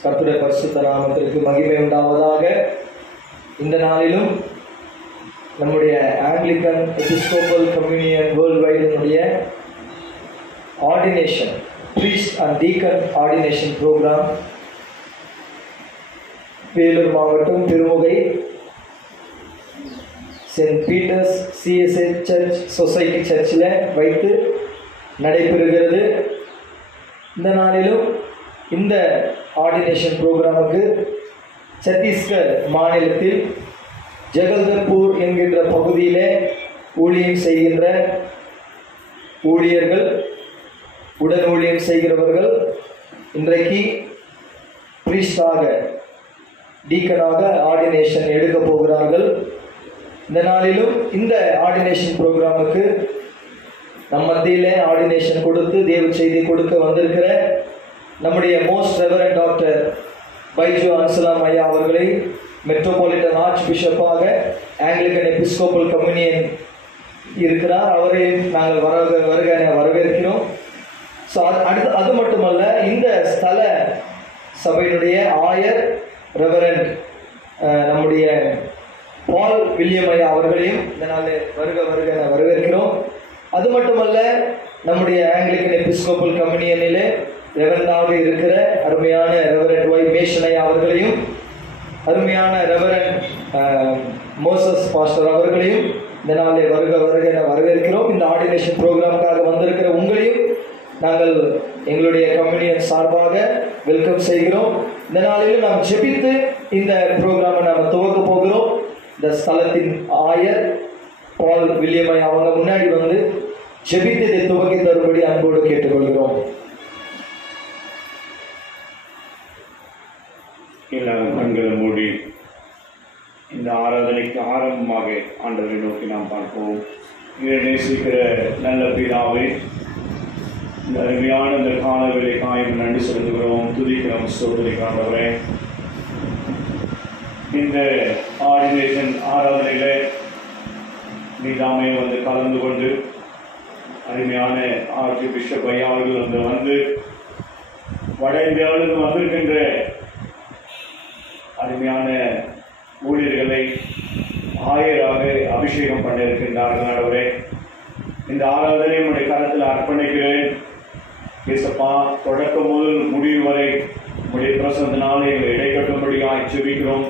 கர்த்தருடைய பரிசுத்த நாமத்திற்கு மகிமை உண்டாவதாக. இந்த நாளிலும் நம்முடைய ஆங்கிலிக்கன் எபிஸ்கோபல் கம்யூனியன் வேர்ல்ட் வைடினுடைய ordination priest and deacon ordination program Vellore மாவட்டம் Tirumugai Saint Peter's CSI church society சர்ச்சில் வைத்து நடைபெறுகிறது. இந்த நாளிலும் இந்த ஆர்டினேஷன் ப்ரோக்ராமுக்கு சத்தீஸ்கர் மாநிலத்தில் ஜகல்தர்பூர் என்கின்ற பகுதியிலே ஊழியம் செய்கின்ற ஊழியர்கள், உடன் ஊழியம் செய்கிறவர்கள் இன்றைக்கு பிரீஸ்டாக டீக்கனாக ஆர்டினேஷன் எடுக்க போகிறார்கள். இந்த நாளிலும் இந்த ஆர்டினேஷன் ப்ரோக்ராமுக்கு நம் மத்தியிலே ஆர்டினேஷன் கொடுத்து தேவ செய்தி கொடுக்க வந்திருக்கிற நம்முடைய most reverend doctor Biju Anslam ஐயா அவர்களை மெட்ரோபாலிட்டன் ஆர்ச் பிஷப்பாக ஆங்கிலிக்கன் எபிஸ்கோபல் கம்யூனியன் இருக்கிறார். அவரை நாங்கள் வரவேற்கிறோம். ஸோ அது மட்டுமல்ல, இந்த ஸ்தல சபையினுடைய ஆயர் ரெவரண்ட் நம்முடைய பால் வில்லியம் ஐயா அவர்களையும் இந்த நாளில் வருக வரவேற்கிறோம். அது மட்டுமல்ல, நம்முடைய ஆங்கிலிக்கன் எபிஸ்கோபல் கம்யூனியனிலே ரெவரண்டாக இருக்கிற அருமையான ரெவரண்ட் ஒய் மேஷன் ஐயா அவர்களையும், அருமையான ரெவரண்ட் மோசஸ் பாஸ்டர் அவர்களையும் இந்த நாளில் வருக வரவேற்கிறோம். இந்த ஆர்டினேஷன் ப்ரோக்ராமுக்காக வந்திருக்கிற உங்களையும் நாங்கள் எங்களுடைய கம்யூனியன் சார்பாக வெல்கம் செய்கிறோம். இந்த நாளிலும் நாம் ஜெபித்து இந்த ப்ரோக்ராமை நாம் துவக்க போகிறோம். இந்த ஸ்தலத்தின் ஆயர் பால் வில்லியம் ஐயா அவங்க முன்னாடி வந்து ஜெபித்து இதை துவக்கி தரும்படி அன்போடு கேட்டுக்கொள்கிறோம். எல்லா கண்களை மூடி இந்த ஆராதனைக்கு ஆரம்பமாக ஆண்டவரை நோக்கி நாம் பார்ப்போம். இதை நேசிக்கிற நல்ல பிதாவை, இந்த அருமையான இந்த காலவேளை காயம் நன்றி செலுத்துகிறோம், துதிக்கிறோம், ஸ்தோத்திரிக்கிறோம். இந்த ஆர்டினேஷன் ஆராதனையில நீதாமே வந்து கலந்து கொண்டு அருமையான ஆர்ச்சி பிஷப் ஐயா அவர்கள் வந்து வட இந்தியாவிலிருந்து வந்திருக்கின்ற அருமையான ஊழியர்களை ஆயராக அபிஷேகம் பண்ண இருக்கின்றார்கள். ஆண்டவரே, இந்த ஆராதனை உடைய கரத்தில் அர்ப்பணிக்கிறேன். இயேசப்பா, தொடக்கம் முதல் முடிவு வரை உடைய பிரசன்னத்தினாலே எங்களை இடைக்கட்டும்படியாய் ஜெபிக்கிறோம்.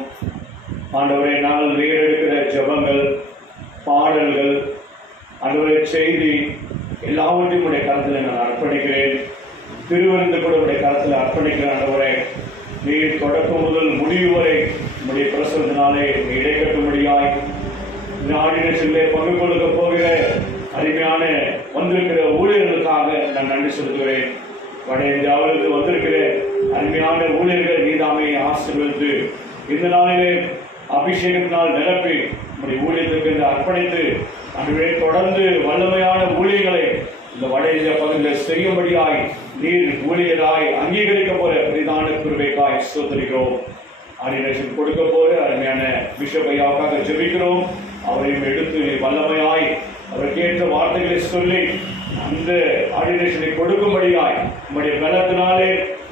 ஆண்டவரே, நாங்கள் ஏறெடுக்கிற ஜெபங்கள், பாடல்கள், ஆண்டவரே செய்தி எல்லாவற்றையும் உடைய கரத்தில் நான் அர்ப்பணிக்கிறேன். திருவிருந்து கூட உடைய கரத்தில் அர்ப்பணிக்கிறேன். ஆண்டவரே, நீர் தொடக்கம் முதல் முடிவு வரை உடைய பிரசன்னத்தினாலே இடைக்கட்டும்படியாய் இந்த ஆர்டினேஷனிலே பங்கு கொள்ளுக்க போகிற அருமையான வந்திருக்கிற ஊழியர்களுக்காக நான் நன்றி செலுத்துகிறேன். வட இந்தியாவிலிருந்து வந்திருக்கிற அருமையான ஊழியர்கள் நீதாமே ஆசீர்வதித்து இந்த நாளிலே அபிஷேகத்தினால் நிரப்பி நம்முடைய ஊழியத்துக்கு அர்ப்பணித்து அன்றைய தொடர்ந்து வல்லமையான ஊழியர்களை இந்த வட இந்திய பகுதியில் செய்யும்படியாய் நீர் ஊழியராய் அங்கீகரிக்க போற பிரதான கிருபைக்காய் ஸ்தோத்திரிக்கிறோம். ஆர்டினேஷன் கொடுக்க போற அருமையான பிஷப் ஐயாவுக்காக ஜெபிக்கிறோம். அவரையும் எடுத்து வல்லமையாய் அவருக்கு ஏற்ற வார்த்தைகளை சொல்லி அந்த ஆர்டினேஷனை கொடுக்கும்படியாய் நம்முடைய பலத்தினாலே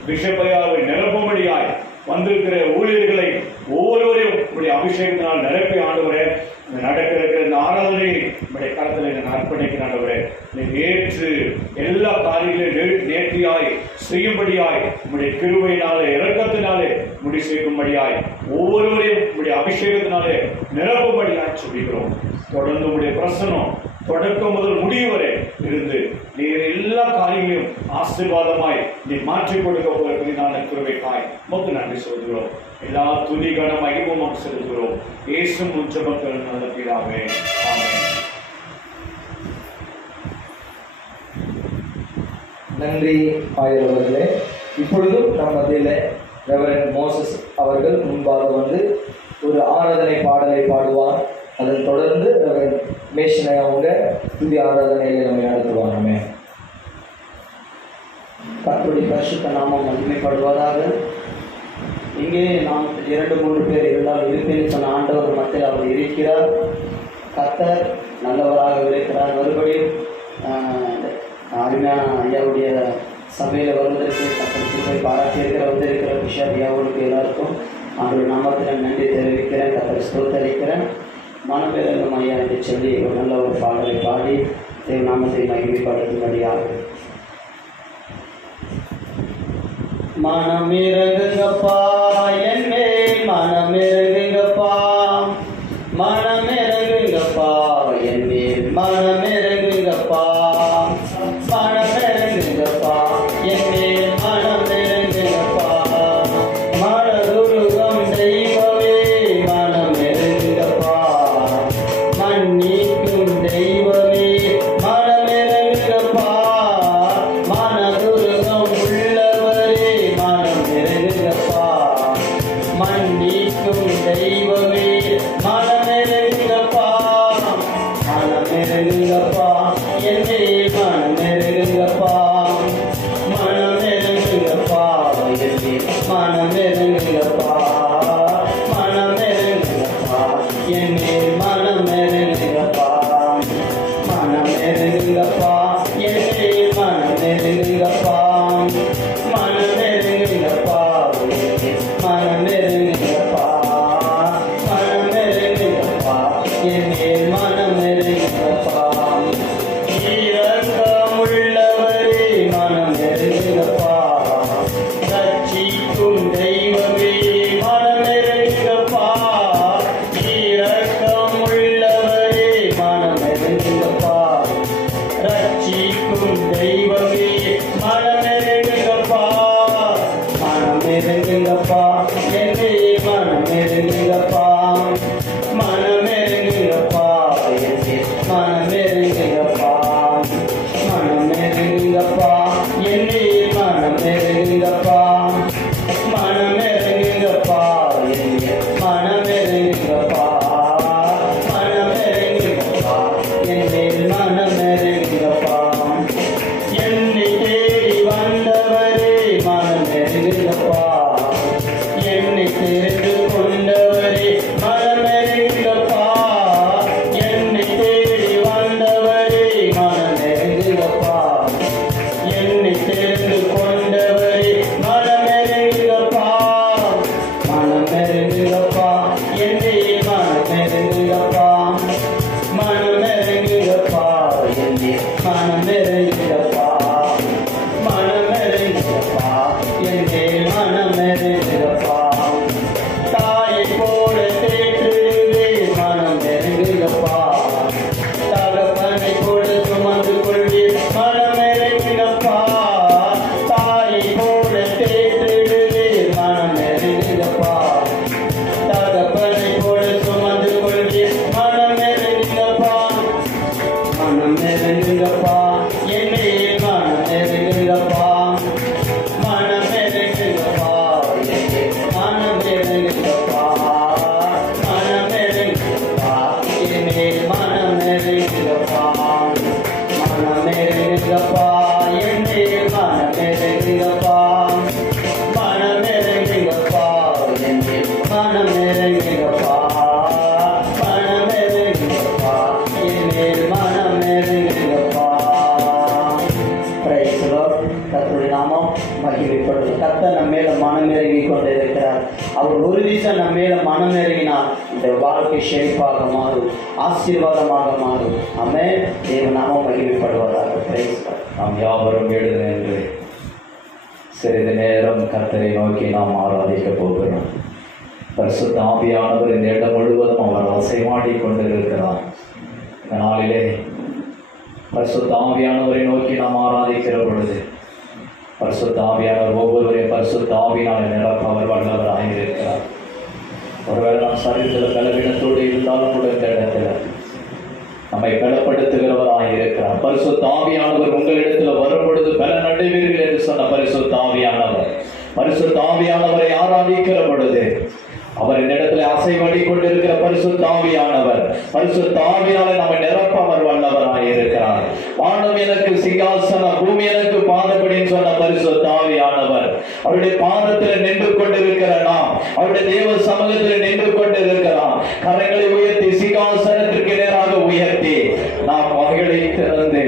பிஷப் ஐயாவை நிரப்பும்படியாய் வந்திருக்கிற ஊழியர்களை ஒவ்வொருவரையும் உங்களுடைய அபிஷேகத்தினால் நிரப்பி ஆண்டவரே, நடக்க இருக்கிற இந்த ஆராதனை உங்களுடைய கருத்தில் நான் அர்ப்பணிக்கிறேன். ஆண்டவரே, நேற்று எல்லா காரியங்களையும் நேர்த்தியாய் செய்யும்படியாய் உங்களுடைய கிருபையினாலே இரக்கத்தினாலே முடி சேர்க்கும்படியாய் ஒவ்வொருவரையும் உங்களுடைய அபிஷேகத்தினாலே நிரப்பும்படியாய் சொல்லிக்கிறோம். தொடர்ந்து உங்களுடைய பிரசனம் தொடக்கம் முதல் முடிவு வரை இருந்து நீர் எல்லா காரியங்களையும் ஆசீர்வாதமாய் நீ மாற்றிக் கொடுக்க போகிறதான கிருபைக்காய் நமக்கு நன்றி சொல்கிறோம். எல்லா துதிகான மகிமும் செலுத்துகிறோம். இயேசு முன்ஜபங்கள் நல்ல பிதாவே, ஆமென். நன்றி ஆயர் அவர்களே. இப்பொழுதும் நம் மத்தியில் ரெவரண்ட் மோசஸ் அவர்கள் முன்பாக வந்து ஒரு ஆராதனை பாடலை பாடுவார். அதன் தொடர்ந்து ரெவரண்ட் மேஷனை அவங்க துதி ஆராதனையில நம்ம நடத்துவாங்க. கர்த்தருடைய பரிசுத்த நாமம் மகிமைப்படுவதாக. இங்கே நாம் 2-3 பேர் இருந்தால் இருப்பேன் சொன்ன ஆண்டவர் மத்தியில் அவர் இருக்கிறார். கர்த்தர் நல்லவராக இருக்கிறார். மறுபடியும் அருமையான ஐயாவுடைய சபையில் வருவதற்கு தங்கள் திருவை பாராட்டியிருக்கிற வந்திருக்கிற பிஷாபியாவுக்கு எல்லாருக்கும் அவருடைய நாமத்தில் நன்றி தெரிவிக்கிறேன். கத்தர் ஸ்தோத்தரிக்கிறேன். மனமிறங்கும் ஐயா என்று சொல்லி ஒரு நல்ல ஒரு பாடலை பாடி தேவ நாமத்தை மகிமைப்படுத்தும்படியாக. மனமிறங்குங்கப்பா என் மேல், மனமிறங்குங்கப்பா, மனமிறங்குங்கப்பா என் மேல், மனமிறங்குங்கப்பா, மனமிறங்குங்கப்பா என் மேல், மனமிறங்குங்கப்பா, மனதுருகம் தெய்வமே மனமிறங்குங்கப்பா, மன்னிக்கும் தெய்வமே மனமிறங்குங்கப்பா, மனதுருகம் உள்ளவரே மனமிறங்குங்கப்பா, மன்னிக்கும் தெய்வமே மனமிறங்குங்கப்பா, மனமிறங்குங்கப்பா என் மேல், மனமிறங்குங்கப்பா, மனமிறங்குங்கப்பா என் மேல், மனமிறங்குங்கப்பா, மனமிறங்குங்கப்பா என் மேல், மனமிறங்குங்கப்பா, மனமிறங்குங்கப்பா என் மேல், மனமிறங்குங்கப்பா, மனமிறங்குங்கப்பா மனமிறங்குங்கப்பா, மனமிறங்குங்கப்பா என் மேல், மனமிறங்குங்கப்பா, இரக்கமுள்ளவரே மனமிறங்குங்கப்பா, ரட்சிக்கும் தெய்வமே மனமிறங்குங்கப்பா, இரக்கமுள்ளவரே மனமிறங்குங்கப்பா, ரட்சிக்கும் தெய்வமே மனமிறங்குங்கப்பா, மனமிறங்குங்கப்பா என் மேல், மனமிறங்குங்கப்பா, மனமிறங்குங்கப்பா என் மேல், மனமிறங்குங்கப்பா, மனமிறங்குங்கப்பா என் மேல், மனமிறங்குங்கப்பா, மனமிறங்குங்கப்பா என் மேல், மனமிறங்குங்கப்பா, மனமிறங்குங்கப்பா என் மேல், மனமிறங்குங்கப்பா, என்னை தேடி வந்தவரே மனமிறங்குங்கப்பா, என்னை தெரிந்து கொண்டவரே மனமிறங்குங்கப்பா, என்னை தேடி வந்தவரே மனமிறங்குங்கப்பா, என்னை தெரிந்து கொண்டவரே மனமிறங்குங்கப்பா, மனமிறங்குங்கப்பா என் மேல், மனமிறங்குங்கப்பா, மனமிறங்குங்கப்பா என் மேல், மனமிறங்குங்கப்பா, மனமிறங்குங்கப்பா என் மேல், மனமிறங்குங்கப்பா, தாயை போல தேற்றுவே மனமிறங்குங்கப்பா, தகப்பனை போல சுமந்து கொள்வே மனமிறங்குங்கப்பா, தாயை போல தேற்றுவே மனமிறங்குங்கப்பா, தகப்பனை போல சுமந்து கொள்வே மனமிறங்குங்கப்பா, மனமிறங்குங்கப்பா என் மேல், மனமிறங்குங்கப்பா, மனமிறங்குங்கப்பா என் மேல், மனமிறங்குங்கப்பா, மனமிறங்குங்கப்பா என் மேல், மனமிறங்குங்கப்பா, மனமிறங்குங்கப்பா என் மேல், மனமிறங்குங்கப்பா, மனமிறங்குங்கப்பா என் மேல், மனமிறங்குங்கப்பா, மனமிறங்குங்கப்பா என் மேல், மனமிறங்குங்கப்பா. Praise the Lord. கர்த்தருடைய நாமம் மகிமைப்படும். கர்த்தர் நம்ம மேல மனமிறங்கி கொண்டிருக்கிறார். அவர் ஒரு நிமிஷம் நம்ம மேல மனமிறங்கினால் இந்த வாழ்க்கை செழிப்பாக மாறும், ஆசீர்வாதமாக மாறும். ஆமென். தேவ நாமம் மகிமைப்படுவதாக. Praise God. நாம் யாவரும் எழுத என்று சிறிது நேரம் கர்த்தரை நோக்கி நாம் ஆராதிக்க போகிறோம். பரிசுத்த ஆவியானவர் இந்த இடம் முழுவதும் அவர் அசைவாடி கொண்டிருக்கிறார். இந்த நாளிலே பரிசுத்த ஆவியானவரை நோக்கி நாம் ஆராதிக்கிற பொழுது பரிசுத்த ஆவியானவர் ஒவ்வொருவரையும் பரிசுத்த ஆவியினால் நிரப்ப அவர் வல்லவராக இருக்கிறார். ஒருவேளை நாம் சரீரத்தில் பலவீனத்தோடு இருந்தாலும் கூட இந்த இடத்துல நம்மை பலப்படுத்துகிறவராக இருக்கிறார். பரிசுத்த ஆவியானவர் உங்களிடத்தில் வரும் பொழுது பலன் அடைவீர்கள் என்று சொன்ன பரிசுத்த ஆவியானவர், பரிசுத்த ஆவியானவரை ஆராதிக்கிற பொழுது அவர் இந்த இடத்துல அசைவடி கொண்டிருக்கிற பரிசுத்த ஆவியானவர், பரிசுத்த ஆவியால நம்மை நிரப்ப அவர் வல்லவராக இருக்கிறார். வானம் எனக்கு சிங்காசனம், பூமி எனக்கு பாதப்படின்னு சொன்ன பரிசுத்த ஆவியானவர் அவருடைய பாதத்தில் நின்று கொண்டிருக்கிற நாம் அவருடைய தேவ சமூகத்தில் நின்று கொண்டிருக்கிறோம். கரங்களை உயர்த்தி சிங்காசனத்திற்கு நேராக உயர்த்தி நாம் வகைகளை திறந்து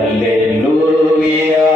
அல்லேலூயா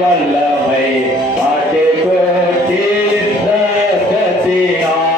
வல்லமை ஆட்டே கோட்டி கத்தினார்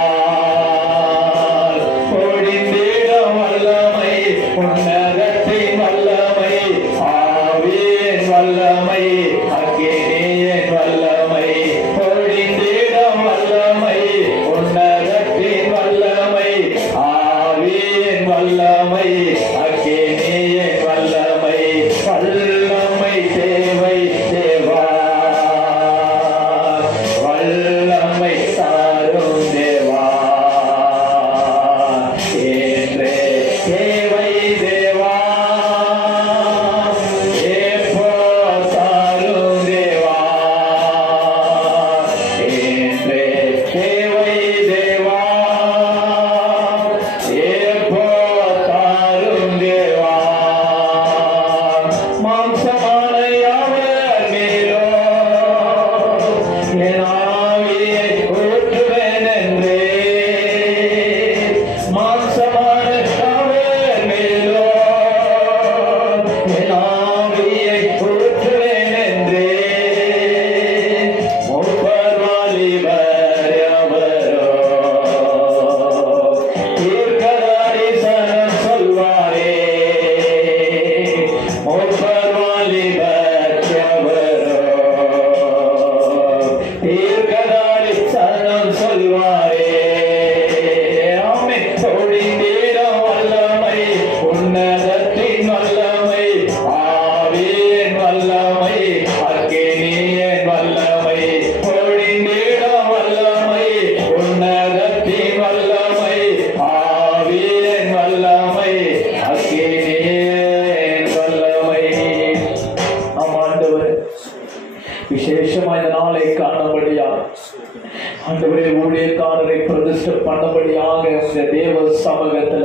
உங்களுடைய ஊழியக்காரரை பிரதிஷ்டை பண்ணபடியாக உங்க தேவ சமூகத்துல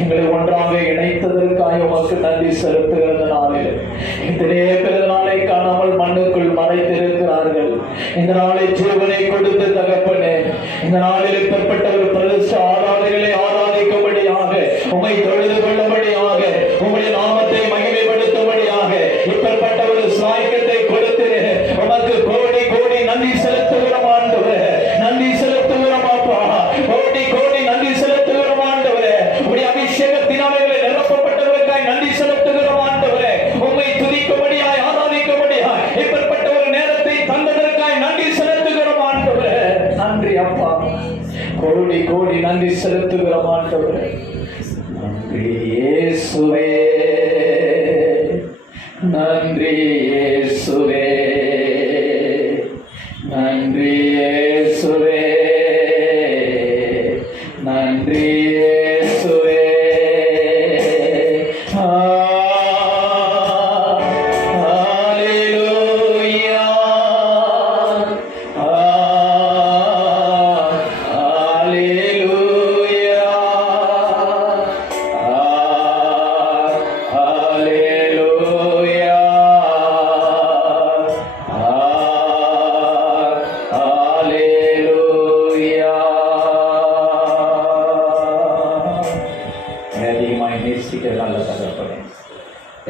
எங்களை ஒன்றாக இணைத்ததற்காக உமக்கு நன்றி செலுத்துகிற நாளில் இத்தனையே பிற நாளை காணாமல் மண்ணுக்குள் மறைத்திருக்கிறார்கள். இந்த நாளை ஜீவனை கொடுத்து தகப்பனே, இந்த நாளில் இப்பேற்பட்ட ஒரு பிரதிஷ்ட ஆராதனைகளை ஆராதிக்கும்படியாக, உம்மை தொழுது கொள்ளும்படியாக, உம்முடைய நாமத்தை மகிமைப்படுத்தும்படியாக இப்பேற்பட்ட ஒரு சாய்க்கத்தை கொடுத்து உமக்கு கோடி கோடி நன்றி செலுத்துகிறோம் ஆண்டவரே. நன்றி செலுத்துகிறோம் அப்பா, கோடி கோடி நன்றி செலுத்துகிறோம் ஆண்டவரே. உம்முடைய அபிஷேகத்தினாலே நிரப்பப்பட்டவருக்காய் நன்றி செலுத்துகிறோம் ஆண்டவரே. உம்மை துதிக்கும்படியாய் ஆராதிக்கும்படியாய் இப்பேற்பட்ட ஒரு நேரத்தை தந்ததற்காய் நன்றி செலுத்துகிறோம் ஆண்டவரே. நன்றி அப்பா, கோடி கோடி நன்றி செலுத்துகிறோம் ஆண்டவரே. நன்றி இயேசுவே, நன்றி இயேசுவே, நன்றி இயேசுவே, நன்றி இயேசுவே.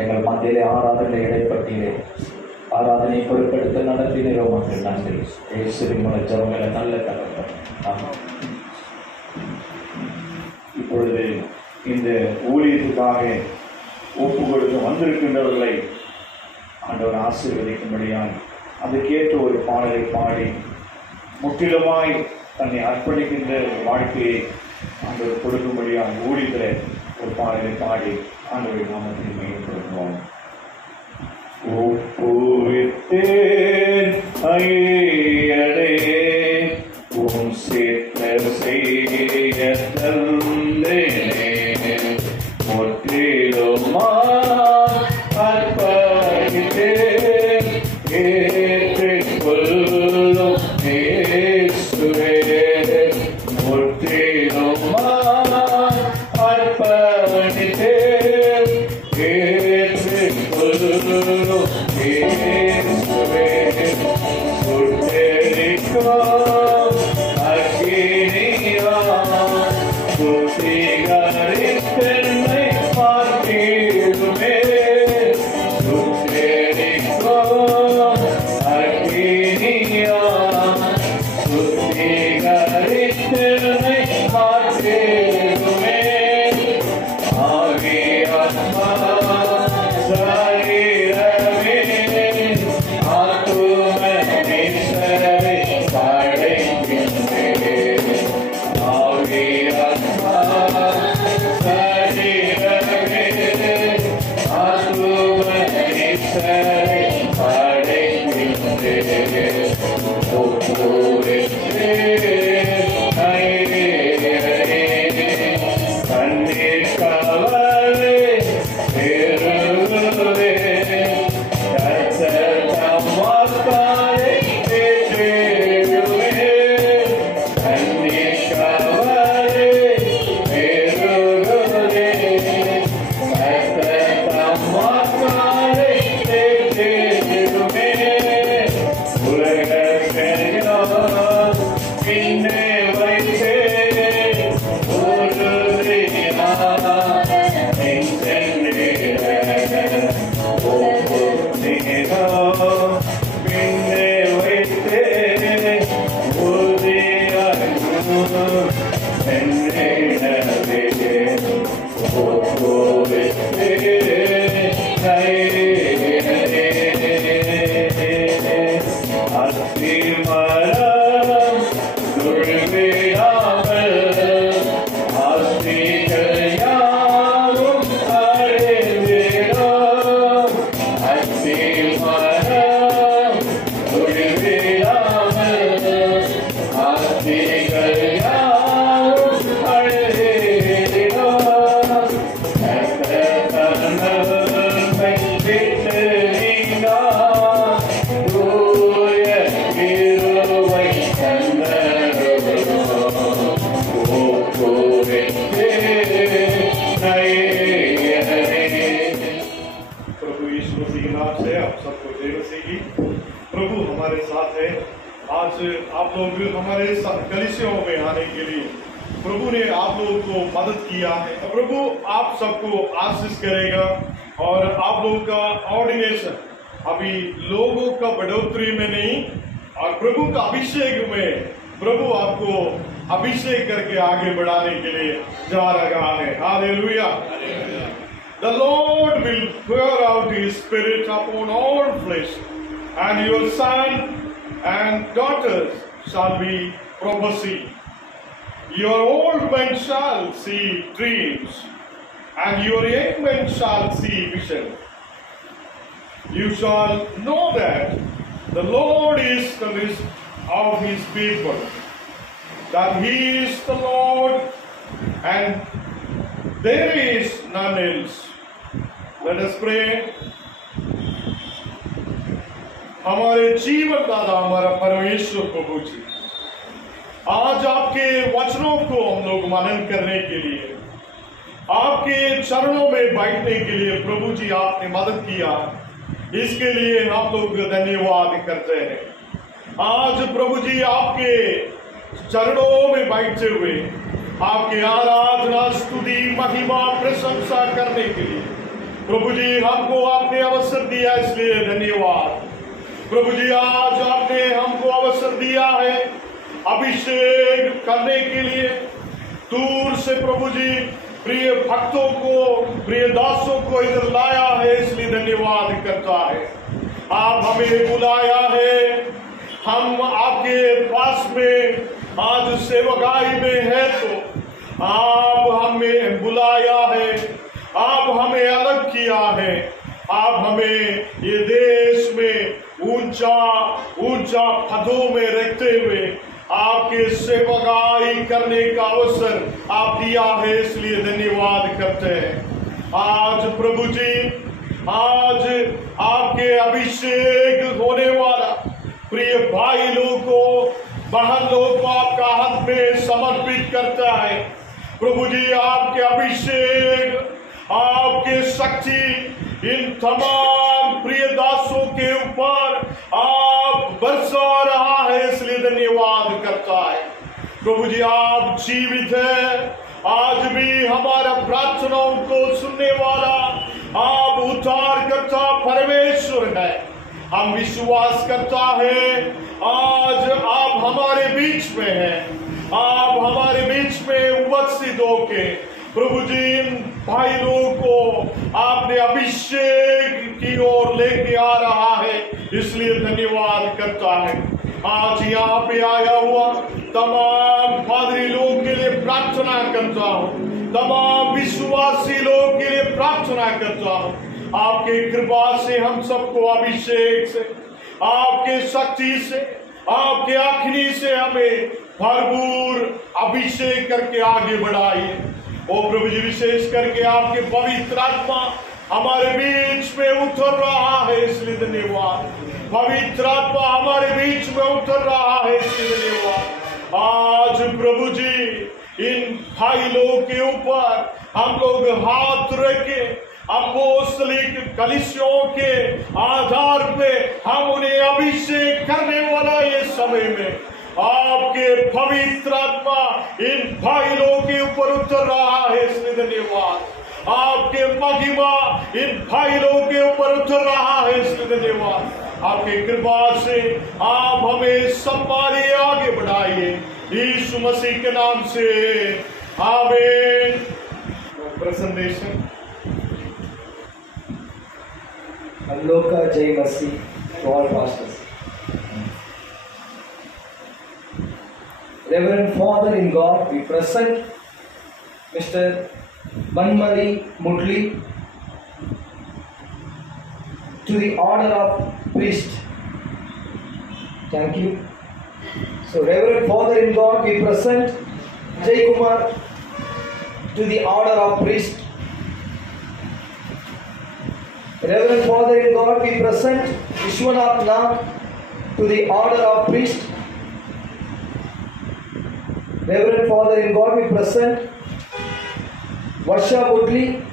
எங்கள் மத்தியிலே ஆராதனை இடைப்பட்டிலே ஆராதனை பொருட்படுத்த நடத்தினோ மக்கள் நன்றி. இயேசுவின் மூலம் ஜெபங்களை நல்ல தகப்பன். ஆமாம். இப்பொழுது இந்த ஊழியத்துக்காக ஒப்பு கொடுத்து வந்திருக்கின்றவர்களை ஆண்டவர் ஆசீர்வதிக்கும்படியால் அதுக்கேற்ற ஒரு பாடலை பாடி முற்றிலுமாய் தன்னை அர்ப்பணிக்கின்ற வாழ்க்கையை ஆண்டவர் கொடுக்கும்படியால் ஊழியத்தில் ஒரு பாடலை பாடி ஆண்டவரின் நாமத்தில் மையப்படுத்துவோம். ஒப்புவித்தேன் ஐயடே உம் சித்தம் செய்ய தந்தேனே, முற்றிலுமாய் அர்ப்பணித்தேன் ஏற்றுக்கொள்ளும் இயேசுவே. முற்றிலுமாய் அர்ப்பணித்தேன் ஏற்றுக்கொள்ளும் இயேசுவே. சுட்டெரிக்கும் அக்கினியால் சுத்திகரித்தென்னை மாற்றிடுமே. சுட்டெரிக்கும் அக்கினியால் சுத்திகரித்தென்னை மாற்றிடுமே. ஆவியாத்மா சரீரமே ஆத்தும நேசரை படைக்கின்றேன். ஆவியாத்மா சரீரமே ஆத்தும நேசரை படைக்கின்றேன். கண்ணீர் கவலை பெருகுவே கத்தமாக்காரை பெற்றுவே. கண்ணீர் கவலை பெருகுவே கத்தமாக்காரை பெற்றுவே. உலகத்தையெல்லாம் பின்னே வைத்தே ஒரு பின்னே வைத்தே அத்திமரம் துழ்விடாமல் ஆஸ்திகள் யாவும் அழிந்திடும். அத்திமரம் துழ்விடாமல் ஆஸ்திகள் யாவும் அழிந்திடும். கர்த்தனமை விட்டு நீங்கார் தூய கிருபை தந்தருளும். आप लोग हमारे कलीसियों में आने के लिए प्रभु ने आप लोगों को मदद किया है। प्रभु आप सबको आशीष करेगा और आप लोगों का ऑर्डिनेशन अभी लोगों का बढ़ोतरी में नहीं और प्रभु का अभिषेक में प्रभु आपको अभिषेक करके आगे बढ़ाने के लिए जा रहा है। Hallelujah. The Lord will pour out His Spirit upon all flesh, and your son and daughters shall be prophecy. Your old men shall see dreams, and your young men shall see vision. You shall know that the Lord is the midst of His people, that He is the Lord, and there is none else. Let us pray. हमारे जीवन दाता हमारा परमेश्वर प्रभु जी, आज आपके वचनों को हम लोग मनन करने के लिए, आपके चरणों में बैठने के लिए प्रभु जी आपने मदद किया, इसके लिए हम लोग धन्यवाद करते हैं। आज प्रभु जी आपके चरणों में बैठते हुए आपके आराधना स्तुति महिमा प्रशंसा करने के लिए प्रभु जी हमको आपने अवसर दिया, इसलिए धन्यवाद। प्रभु जी आज आपने हमको अवसर दिया है अभिषेक करने के लिए, दूर से प्रभु जी प्रिय भक्तों को, प्रिय दासों को इधर लाया है, इसलिए धन्यवाद करता है। आप हमें बुलाया है, हम आपके पास में आज सेवकाई में है, तो आप हमें बुलाया है, आप हमें अलग किया है, आप हमें ये देश में ऊंचा ऊंचा पदों में रखते हुए आपके सेवकाई करने का अवसर आप दिया है, इसलिए धन्यवाद करते हैं। आज प्रभु जी, आज आपके अभिषेक होने वाला प्रिय भाई लोग को, बहन लोग को आपका हाथ में समर्पित करता है। प्रभु जी आपके अभिषेक, आपके शक्ति इन तमाम प्रिय दासों के ऊपर आप बरसा रहा है, इसलिए धन्यवाद करता है। प्रभु जी आप जीवित है, आज भी हमारा प्रार्थनाओं को सुनने वाला आप उद्धार करता परमेश्वर है। हम विश्वास करता है आज आप हमारे बीच में हैं, आप हमारे बीच में उपस्थित होके प्रभु जी इन भाई लोगों को आपने अभिषेक की ओर लेके आ रहा है, इसलिए धन्यवाद करता है। आज यहाँ पे आया हुआ तमाम पादरी लोगों के लिए प्रार्थना करता हूँ, तमाम विश्वासी लोगों के लिए प्रार्थना करता हूँ। आपके कृपा से हम सबको अभिषेक से, आपके शक्ति से, आपके अग्नि से हमें भरपूर अभिषेक करके आगे बढ़ाइए। ओ प्रभु जी, विशेष करके आपके पवित्र आत्मा हमारे बीच में उतर रहा है, इसलिए धन्यवाद। पवित्र आत्मा हमारे बीच में उतर रहा है, इसलिए धन्यवाद। आज प्रभु जी इन भाई लोगों के ऊपर हम लोग हाथ रखे, अपोस्तलिक कलीसियों के आधार पे हम उन्हें अभिषेक करने वाला ये समय में आपके पवित्र आत्मा इन भाई लोगों के ऊपर उतर रहा है, इसलिए धन्यवाद। आपके महिमा इन भाई लोगों के ऊपर उतर रहा है, इसलिए धन्यवाद। आपके कृपा से आप हमें संभालिए, आगे बढ़ाइए, यीशु मसीह के नाम से आमीन। प्रेजेंटेशन हम लोग का जय मसीह to all pastors. Reverend Father in God, we present Mr. Banmali Mudli to the order of priest. Thank you. So, Reverend Father in God, we present Jay Kumar to the order of priest. Reverend Father in God, we present Vishwanath Nag to the order of priest. Reverend Father in God, we present Varsha Mudli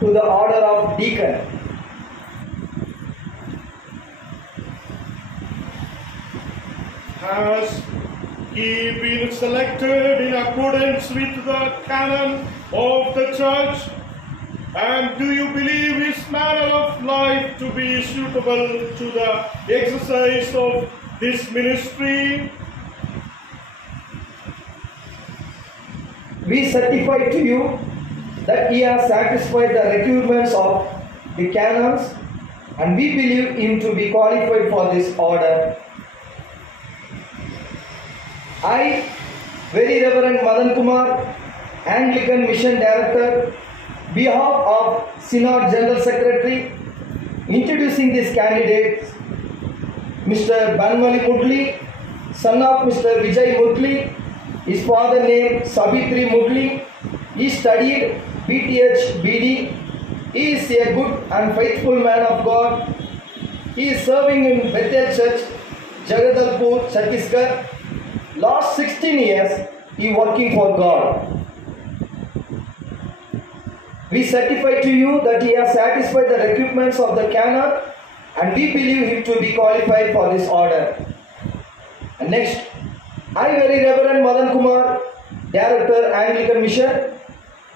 to the order of deacon. has he been selected in accordance with the canon of the church? And do you believe his manner of life to be suitable to the exercise of this ministry? We certify to you that he has satisfied the requirements of the canons, and we believe him to be qualified for this order. I, Very Reverend Madan Kumar, Anglican Mission Director, behalf of Synod General Secretary, introducing these candidates, Mr. Banmali Mudli, son of Mr. Vijay Mudli, his father name Sabitri Mudli. He studied BTH BD. He is a good and faithful man of God. He is serving in Bethel Church, Jagadalpur, Chhattisgarh. Last 16 years, he working for God. We certify to you that he has satisfied the requirements of the canon, and we believe him to be qualified for this order. And next, I, Very Reverend Madan Kumar, Director, Anglican Mission,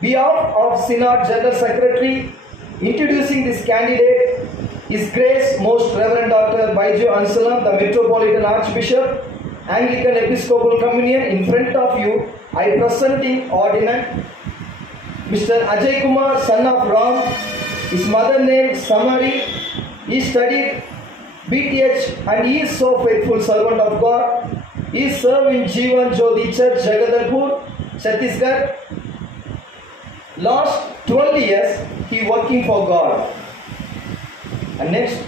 behalf of Synod General Secretary, introducing this candidate, His Grace Most Reverend Dr. Baiju Ansalam, the Metropolitan Archbishop, Anglican Episcopal Communion. In front of you, I presenting ordinand Mr. Ajay Kumar, son of Ram. His mother name Samari. He studied BTH and he is so faithful servant of God. He served in Jeevan Jyoti Church, Jagadalpur, Chhattisgarh. Last 12 years, he working for God. And next,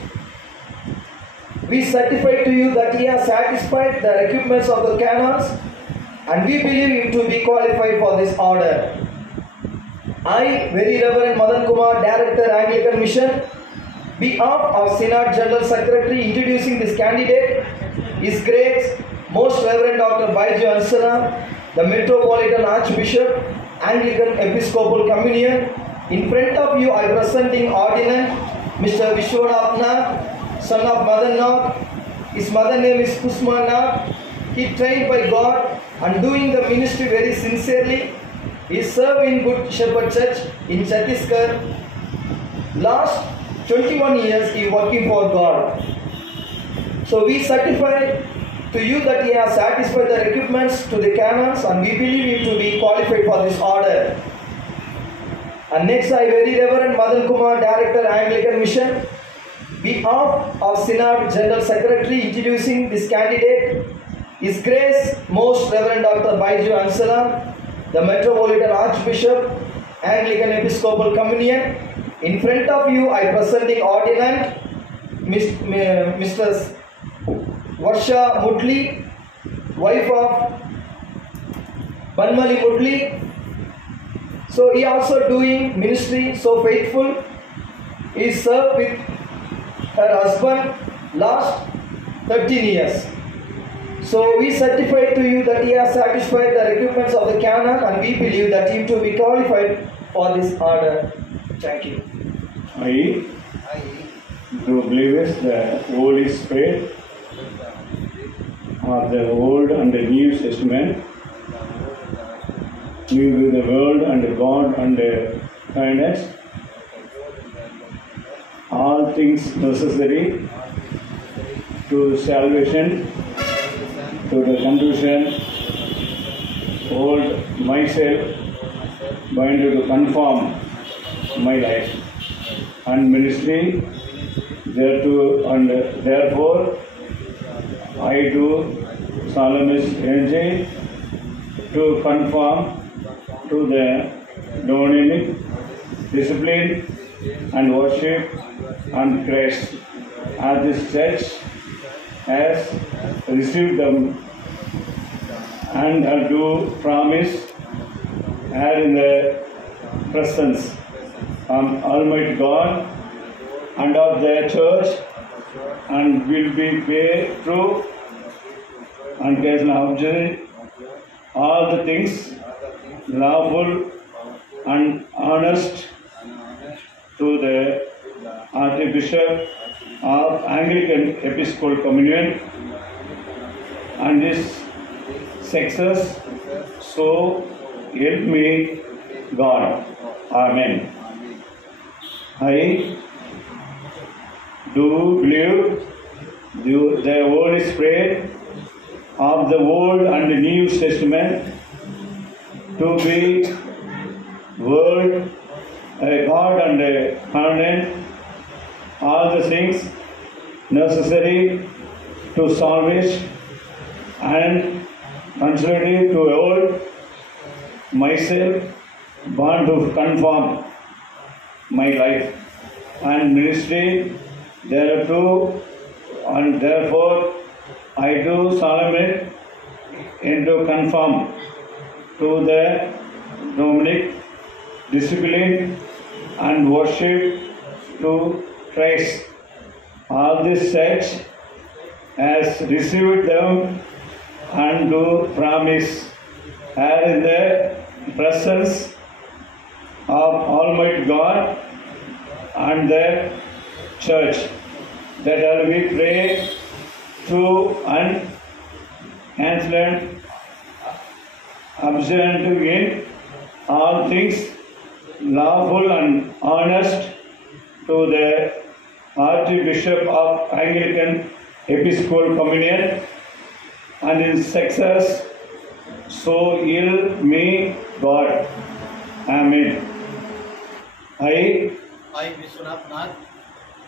we certify to you that he has satisfied the requirements of the canons, and we believe him to be qualified for this order. I, Very Reverend Madan Kumar, Director, Anglican Mission, behalf of Synod General Secretary, introducing this candidate, His Grace Most Reverend Dr. Baiju Ansalam, the Metropolitan Archbishop, Anglican Episcopal Communion. In front of you, I presenting ordinand Mr. Vishwanath Nath, son of Madan Nath. His mother name is Kusma Nath. He trained by God and doing the ministry very sincerely. He served in Good Shepherd Church in Chhattisgarh. Last 21 years he working for God. So we certify to you that he has satisfied the requirements to the canons, and we believe him to be qualified for this order. And next, I, Very Reverend Madan Kumar, Director, Anglican Mission, behalf of Synod General Secretary, introducing this candidate, His Grace Most Reverend Dr. Baiju Ansalam, the Metropolitan Archbishop, Anglican Episcopal Communion. In front of you, I presenting ordinand Mr. Varsha Mudli, wife of Banmali Mudli. So he also doing ministry so faithful. He served with her husband last 13 years. So we certify to you that he has satisfied the requirements of the canon, and we believe that he to be qualified for this order. Thank you. I do believe the Holy Spirit of the Old and the New Testament, with the world and God and the kindness, all things necessary to salvation, to the conclusion, hold myself bound to conform my life and ministry thereto, and therefore I do solemnly to conform to the dynamic discipline and worship and grace as this church has received them, and I do promise as in the presence of Almighty God and of the church, and will be paid true and occasionally all the things lawful and honest to the Archbishop of Anglican Episcopal Communion, and his success. So help me God. Amen. I do believe the Holy Spirit of the Old and the New Testament to be Word, a God and a covenant, all the things necessary to salvation and consider to hold myself born to conform my life and ministry thereto, and therefore I do solemnly into conform to the Dominic discipline and worship to Christ. All this church has received them and do promise, are in the presence of Almighty God and the church, that all we pray true and excellent, observant in all things, lawful and honest, to the Archbishop of Anglican Episcopal Communion and his success. So help me God. Amen. I Vishwanath Nath,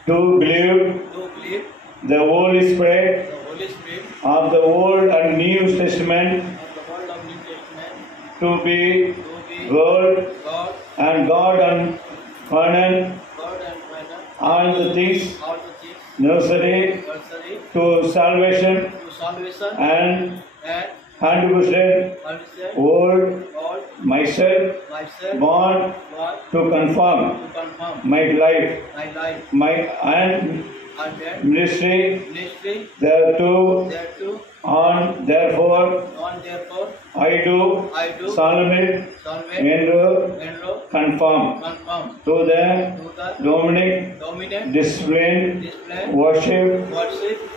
do believe the Holy Spirit the Holy Spirit of the Old and New Testament of the Word of New Testament to be to be Word God, and God and covenant, God and Father, all the things all the things necessary necessary to salvation to salvation and and 100% understand old all myself myself, born God, to conform to confirm my life, my life my and and then ministry ministry thereto, thereto, on therefore on therefore I do I do solemnly salvate enroll conform confirm to the to the Dominic dominant discipline display worship worship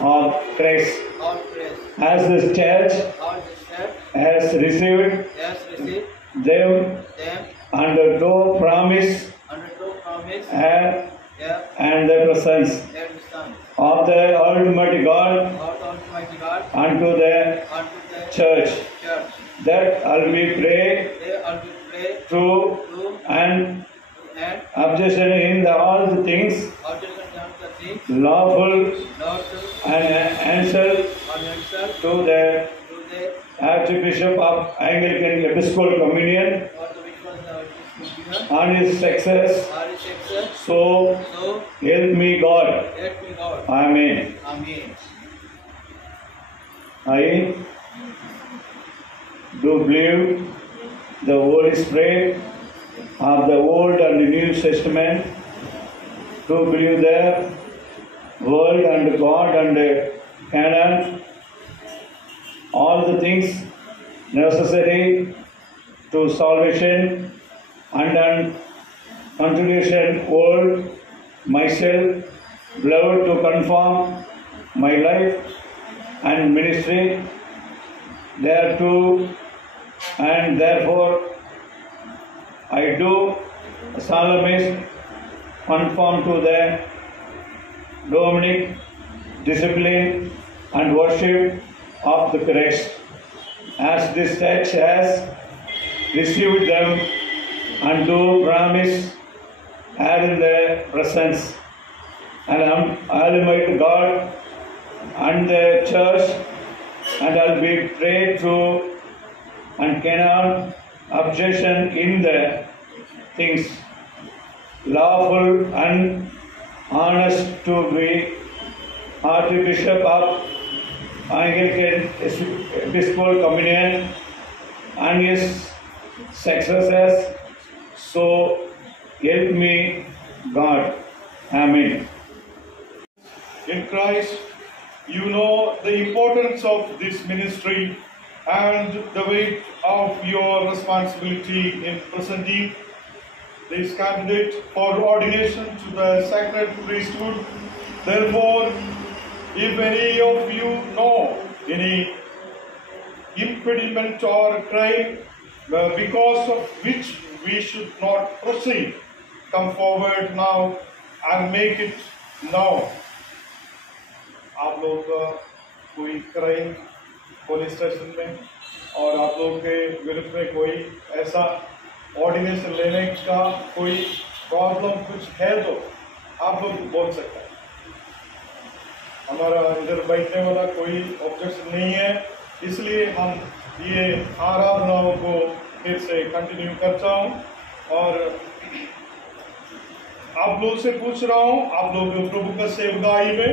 of Christ, all praise, as this church all the steps has received has received them them under no promise under no promise and yeah the presence that is done of the Almighty God out of Almighty God unto the unto the church, church. that all we pray They all will pray true to and and objection in all the things out of the things lawful not to and answer answer to the to the Archbishop of Anglican Episcopal Communion or the which was the computer on his success. or his success. So So help me God. let me God. Amen. Amen. I do believe the Holy Spirit of the Old and New Testament, to believe the Word and God and canon, all the things necessary to salvation and continuation hold myself, blood to conform my life and ministry thereto, and therefore I do solemnly conform to the Dominic discipline and worship of the Christ, as this church has received them and do promise are in the presence and Almighty God and the church, and I'll be prayed to and cannot objection in the things lawful and honest to be Archbishop of Anglican Episcopal Communion and his successors. So help me God. Amen. In Christ, you know the importance of this ministry and the weight of your responsibility in presenting this candidate for ordination to the sacred priesthood. Therefore, if any of you know any impediment or crime because of which we should not proceed, come forward now and make it now. आप लोग कोई crime police station में और आप लोग के विरुद्ध में कोई ऐसा ऑर्डिनेंस लेने का कोई प्रॉब्लम कुछ है तो आप लोग बोल सकते हैं। हमारा इधर बैठने वाला कोई ऑब्जेक्शन नहीं है, इसलिए हम ये आराधनाओं को फिर से कंटिन्यू करता हूँ और आप लोग से पूछ रहा हूँ, आप लोग प्रभु का सेवकाई में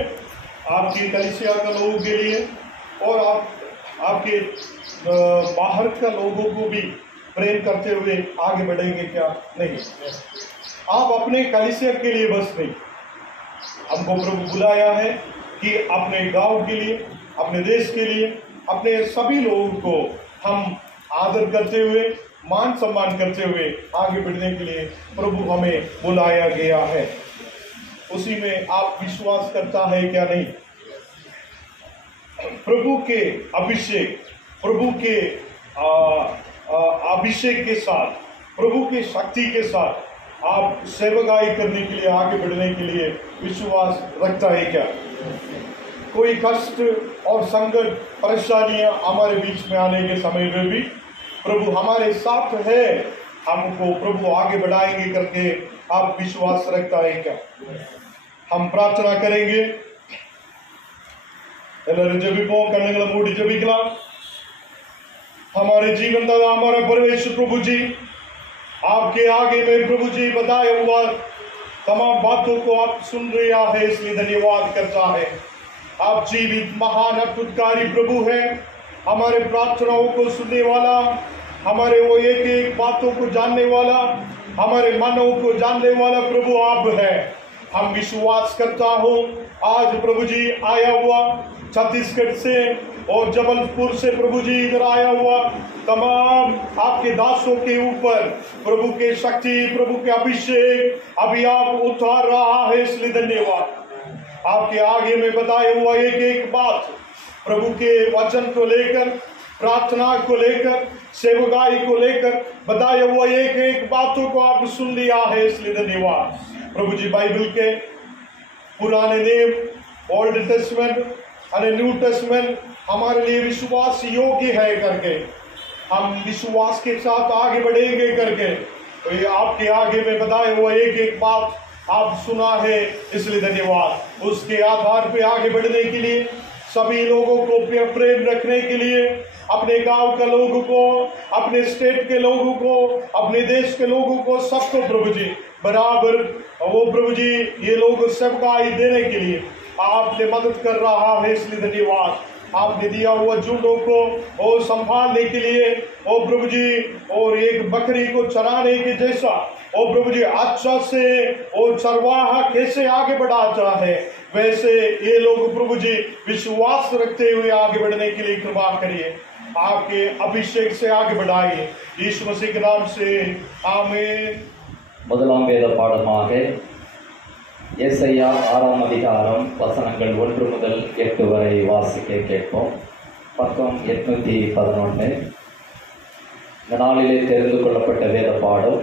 आपकी कलीसिया का लोगों के लिए और आपके बाहर का लोगों को भी प्रेम करते हुए आगे बढ़ेंगे क्या? नहीं, आप अपने कलीसिया के लिए बस नहीं, हमको प्रभु बुलाया है कि अपने गांव के लिए, अपने देश के लिए, अपने सभी लोगों को हम आदर करते हुए, मान सम्मान करते हुए आगे बढ़ने के लिए प्रभु हमें बुलाया गया है। उसी में आप विश्वास करता है क्या? नहीं। प्रभु के अभिषेक, प्रभु के अभिषेक के साथ, प्रभु की शक्ति के साथ आप सेवकाई करने के लिए, आगे बढ़ने के लिए विश्वास रखता है क्या? कोई कष्ट और संकट, परेशानियां हमारे बीच में आने के समय में भी प्रभु हमारे साथ है, हमको प्रभु आगे बढ़ाएंगे करके आप विश्वास रखता है क्या? हम प्रार्थना करेंगे, कण्णुगळ मूडी जपिकलाम। हमारे जीवन दाता हमारा परमेश्वर प्रभु जी, आपके आगे में प्रभु जी बताया हुआ तमाम बातों को आप सुन रहा है, इसलिए धन्यवाद करता है। आप जीवित महान अद्भुतकारी प्रभु है, हमारे प्रार्थनाओं को सुनने वाला, हमारे वो एक एक बातों को जानने वाला, हमारे मनों को जानने वाला प्रभु आप है। हम विश्वास करता हूँ आज प्रभु जी आया हुआ छत्तीसगढ़ से और जबलपुर से प्रभु जी इधर आया हुआ तमाम आपके दासों के ऊपर प्रभु के शक्ति, प्रभु के अभिषेक अभी आप उतार रहा है, इसलिए धन्यवाद। आपके आगे में बताया हुआ एक एक बात प्रभु के वचन को लेकर, प्रार्थना को लेकर, सेवकाई को लेकर बताया हुआ एक एक बातों को आप सुन लिया है, इसलिए धन्यवाद। प्रभु जी बाइबल के पुराने नियम, ओल्ड टेस्टमेंट और न्यू टेस्टमेंट हमारे लिए विश्वास योग्य है करके हम विश्वास के साथ आगे बढ़ेंगे करके तो ये आपके आगे में बताए हुआ एक एक बात आप सुना है, इसलिए धन्यवाद। उसके आधार पे आगे बढ़ने के लिए, सभी लोगों को प्रेम रखने के लिए, अपने गांव के लोगों को, अपने स्टेट के लोगों को, अपने देश के लोगों को, सबको प्रभु जी बराबर वो प्रभु जी ये लोग सेवकाई देने के लिए आपने मदद कर रहा है, इसलिए धन्यवाद। आपने दिया हुआ झुंडों को और संभालने के लिए ओ प्रभु जी, और एक बकरी को चराने के जैसा ओ प्रभु जी अच्छा से और चरवाहा कैसे आगे बढ़ाता है, वैसे ये लोग प्रभु जी विश्वास रखते हुए आगे बढ़ने के लिए कृपा करिए, आपके अभिषेक से आगे बढ़ाइए, यीशु मसीह के नाम से आमीन। முதலாம் வேத பாடமாக ஏசாயா 6ஆம் அதிகாரம் வசனங்கள் 1 முதல் 8 வரை வாசிக்க கேட்போம். பக்கம் 811. இந்த நாளிலே தெரிந்து கொள்ளப்பட்ட வேத பாடம்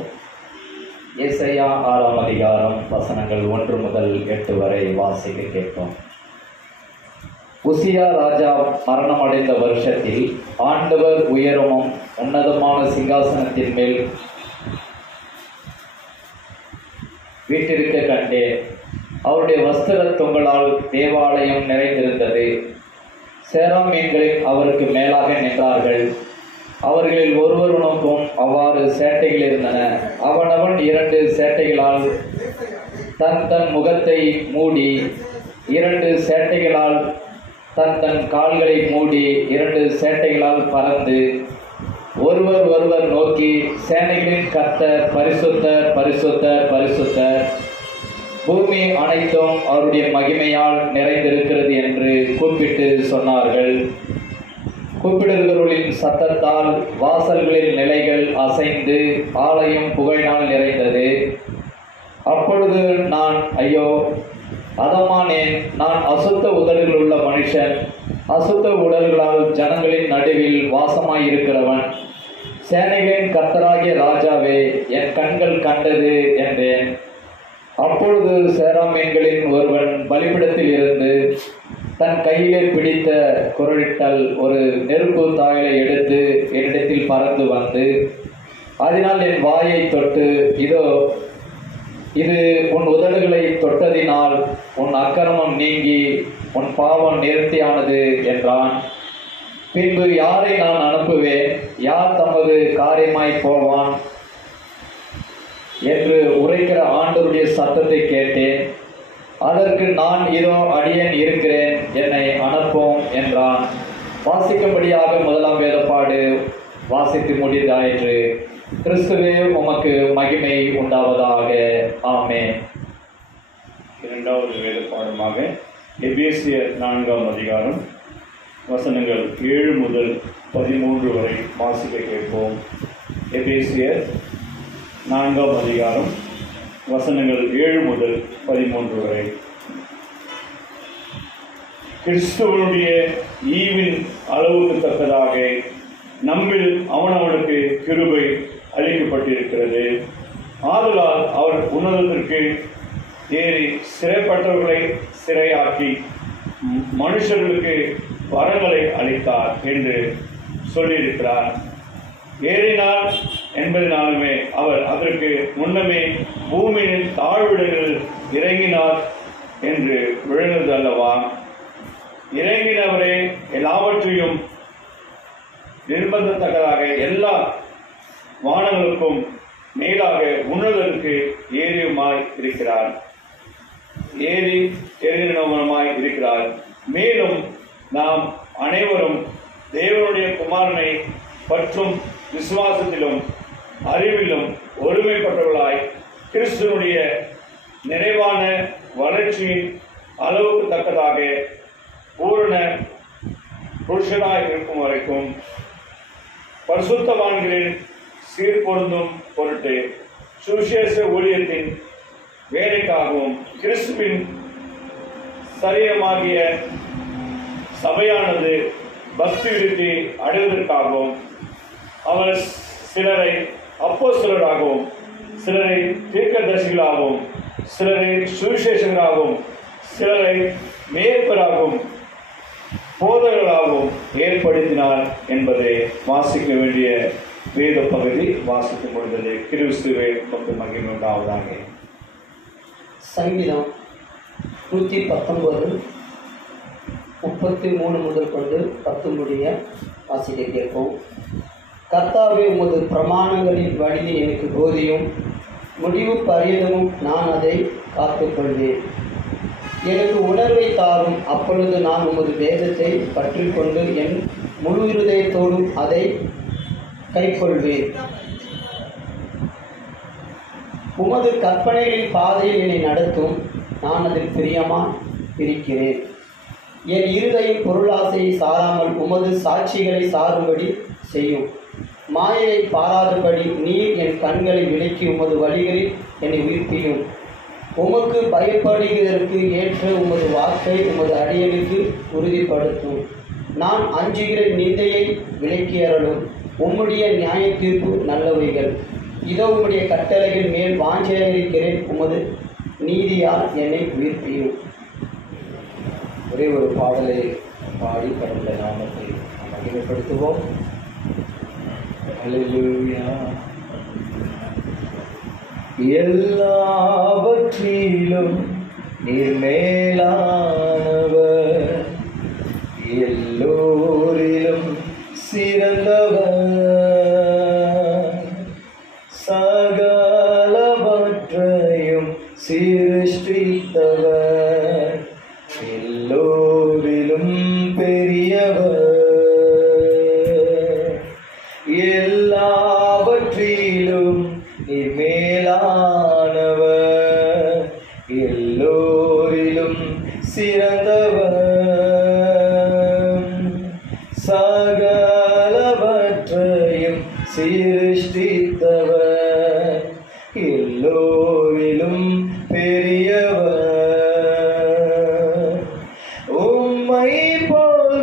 ஏசாயா 6ஆம் அதிகாரம் வசனங்கள் 1 முதல் 8 வரை வாசிக்க கேட்போம். உசியா ராஜா மரணம் அடைந்த வருஷத்தில் ஆண்டவர் உயரமும் உன்னதமான சிங்காசனத்தின் மேல் வீட்டிருக்க கண்டேன். அவருடைய வஸ்திர தொங்கலால் தேவாலயம் நிறைந்திருந்தது. சேராமீன்களில் அவருக்கு மேலாக நின்றார்கள். அவர்களில் ஒருவருனுக்கும் அவ்வாறு சேட்டைகள் இருந்தன. அவனவன் 2 சேட்டைகளால் தன் முகத்தை மூடி, 2 சேட்டைகளால் தன் கால்களை மூடி, 2 சேட்டைகளால் பறந்து ஒருவர் நோக்கி, சேனைகளின் கர்த்தர் பரிசுத்தர் பரிசுத்தர் பரிசுத்தர், பூமி அனைத்தும் அவருடைய மகிமையால் நிறைந்திருக்கிறது என்று கூப்பிட்டு சொன்னார்கள். கூப்பிடுகிறவர்களின் சத்தத்தால் வாசல்களின் நிலைகள் அசைந்து ஆலயம் புகையினால் நிறைந்தது. அப்பொழுது நான் ஐயோ அதமானேன், நான் அசுத்த உதடுகள் உள்ள மனுஷன், அசுத்த உடல்களால் ஜனங்களின் நடுவில் வாசமாயிருக்கிறவன். சேனைகளின் கர்த்தராகிய ராஜாவே, என் கண்கள் கண்டது என்றேன். அப்பொழுது சேராமீன்களின் ஒருவன் பலிபிடத்தில் இருந்து தன் கையிலே பிடித்த குரலிட்டல் ஒரு நெருப்பு தாயலை எடுத்து என்னிடத்தில் பறந்து வந்து, அதனால் என் வாயை தொட்டு, இதோ இது உன் உதடுகளை தொட்டதினால் உன் அக்கிரமம் நீங்கி உன் பாவம் நேர்த்தியானது என்றான். பின்பு யாரை நான் அனுப்புவேன்? யார் தமது காரியமாய் போவான் என்று உரைக்கிற ஆண்டவருடைய சத்தத்தை கேட்டேன். அதற்கு நான், இதோ அடியேன் இருக்கிறேன், என்னை அனுப்பும் என்றான். வாசிக்கும்படியாக முதலாம் வேதப்பாடு வாசித்து முடிந்தாயிற்று. கிறிஸ்துவே உமக்கு மகிமை உண்டாவதாக. ஆமென். இரண்டாவது வேதப்பாடமாக எபேசியர் 4ஆம் அதிகாரம் வசனங்கள் 7 முதல் 13 வரை வாசிக்க கேட்போம். எபேசியர் 4ஆம் அதிகாரம் வசனங்கள் 7 முதல் 13 வரை. கிறிஸ்துவனுடைய ஈவின் அளவுக்கு தக்கதாக நம்மில் அவனவனுக்கு கிருபை அளிக்கப்பட்டிருக்கிறது. ஆதலால் அவர் உன்னதத்திற்கு ஏறி சிறைப்பட்டவர்களை சிறையாக்கி மனுஷர்களுக்கு வரங்களை அளித்தார் என்று சொல்லியிருக்கிறார். ஏறினார் என்பதனாலுமே அவர் அதற்கு முன்னமே பூமியின் தாழ்விடங்களில் இறங்கினார் என்று விழுந்தது அல்லவா? இறங்கினவரே எல்லாவற்றையும் நிர்பந்தத்தக்கதாக எல்லா வானங்களுக்கும் மேலாக உன்னதற்கு ஏறியுமாய் இருக்கிறார். ஏறினவனுமாய் இருக்கிறார். மேலும் நாம் அனைவரும் தேவனுடைய குமாரனை பற்றும் விசுவாசத்திலும் அறிவிலும் ஒருமைப்பட்டவர்களாய் கிறிஸ்துவனுடைய நிறைவான வளர்ச்சியின் அளவுக்கு தக்கதாக பூரண புருஷனாய் இருக்கும் வரைக்கும் பரிசுத்தவான்களின் சீர்பொருந்தும் பொருட்டு சுவிசேஷ ஊழியத்தின் வேலைக்காகவும் கிறிஸ்துவின் சரீரமாகிய சபையானது பக்தி விருத்தி அடைவதற்காகவும் அவர் சிலரை அப்போஸ்தலராகவும் சிலரை தீர்க்கதரிசிகளாகவும் சிலரை சுவிசேஷகராகவும் சிலரை மேய்ப்பராகவும் போதகர்களாகவும் ஏற்படுத்தினார் என்பதை வாசிக்க வேண்டிய வேத பகுதி வாசித்து முடிந்தது. கிறிஸ்துவே உமக்கு மகிமை உண்டாவதாக. சங்கீதம் 119 33 முதல் கொண்டு 10 முடிய வாசிக்க கேட்போம். கர்த்தாவே, உமது பிரமாணங்களின் வழியை எனக்கு போதியும், முடிவு பரியந்தமும் நான் அதை காத்துக்கொள்வேன். எனக்கு உணர்வை தாரும், அப்பொழுது நான் உமது வேதத்தை பற்றி கொண்டு என் முழு இருதயத்தோடும் அதை கைக்கொள்வேன். உமது கற்பனைகளின் பாதையில் என்னை நடத்தும், நான் அதில் பிரியமாய் இருக்கிறேன். என் இருதயம் பொருளாசையை சாராமல் உமது சாட்சிகளை சாரும்படி செய்யும். மாயையை பாராதபடி நீர் என் கண்களை விலக்கி உமது வழிகளில் என்னை உயிர்ப்பியும். உமக்கு பயப்படுகிறதற்கு ஏற்ற உமது வாக்கை உமது அடியனுக்கு உறுதிப்படுத்தும். நான் அஞ்சுகிற நிந்தையை விலக்கியறலும். உம்முடைய நியாய தீர்ப்பு நல்லவைகள். இதோ உம்முடைய கட்டளைகள் மேல் வாஞ்சையாயிருக்கிறேன். உமது நீதியால் என்னை உயிர்ப்பியும். ஒரே ஒரு பாடலை பாடி கடவுளுடைய நாமத்தை மகிமைப்படுத்துவோம். அல்லேலூயா. எல்லாவற்றிலும் நீர் மேலானவர், எல்லோரிலும் சிறந்தவர், சகலவற்றையும் சிருஷ்டித்தவர், எல்லோரிலும் பெரியவர், எல்லாவற்றிலும் நீர் மேலானவர், எல்லோரிலும் சிறந்தவர், சகலவற்றையும் சிருஷ்டித்தவர், எல்லோரிலும் பெரியவர். உம்மை போல்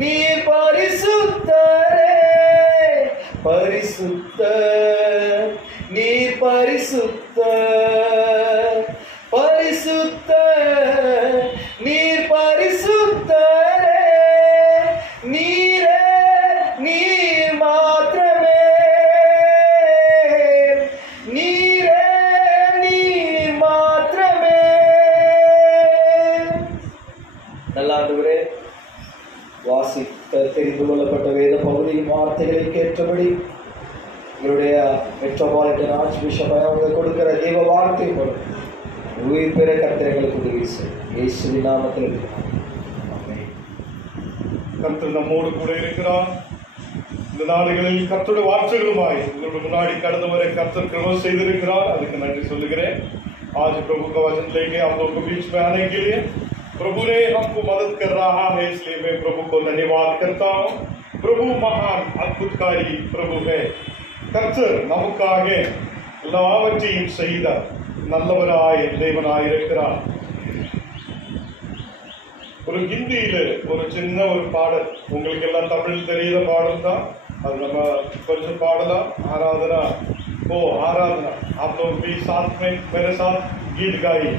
நீர் பரிசுத்தரே, பரிசுத்த நீர் பரிசுத்த, பரிசுத்த நீர் பரிசுத்தரே, நீரே நீர் மாத்திரமே, நீரே நீர் மாத்திரமே. நல்ல ஆண்டவரே, வாசித்த தெரிந்து கொள்ளப்பட்ட வேத பகுதியின் வார்த்தைகளுக்கு ஏற்றபடி எங்களுடைய மெட்ரோபாலிட்டன் ஆர்ச் பிஷப் அவங்க கொடுக்கிற தேவ வார்த்தை போடும் உயிர் பெற கர்த்தர்களுக்கு உதவி செய்யும். இயேசுவின் நாமத்தில் கர்த்தர் நம்மோடு கூட இருக்கிறார். இந்த நாடுகளில் கர்த்தருடைய வார்த்தைகளுமாய் உங்களோட முன்னாடி கடந்து வரை கர்த்தர் கிருபை செய்திருக்கிறார். அதுக்கு नंरी சொல்லுகிறேன். आज प्रभु का वचन लेके आप लोगों को बीच में आने के लिए प्रभु ने हमको मदद कर रहा है, इसलिए मैं प्रभु को धन्यवाद करता हूँ. प्रभु महान अद्भुतकारी प्रभु है. கர்த்தர் நமக்காக எல்லாவற்றையும் செய்த நல்லவராய் தேவனாய் இருக்கிறார். ஒரு ஹிந்தியில ஒரு சின்ன ஒரு பாடல், உங்களுக்கு எல்லாம் தமிழ் தெரியாத பாடல் தான், அது நம்ம கொஞ்சம் பாடலாம். आराधना ओ आराधना, आप लोग भी साथ में मेरे साथ गीत गाइए.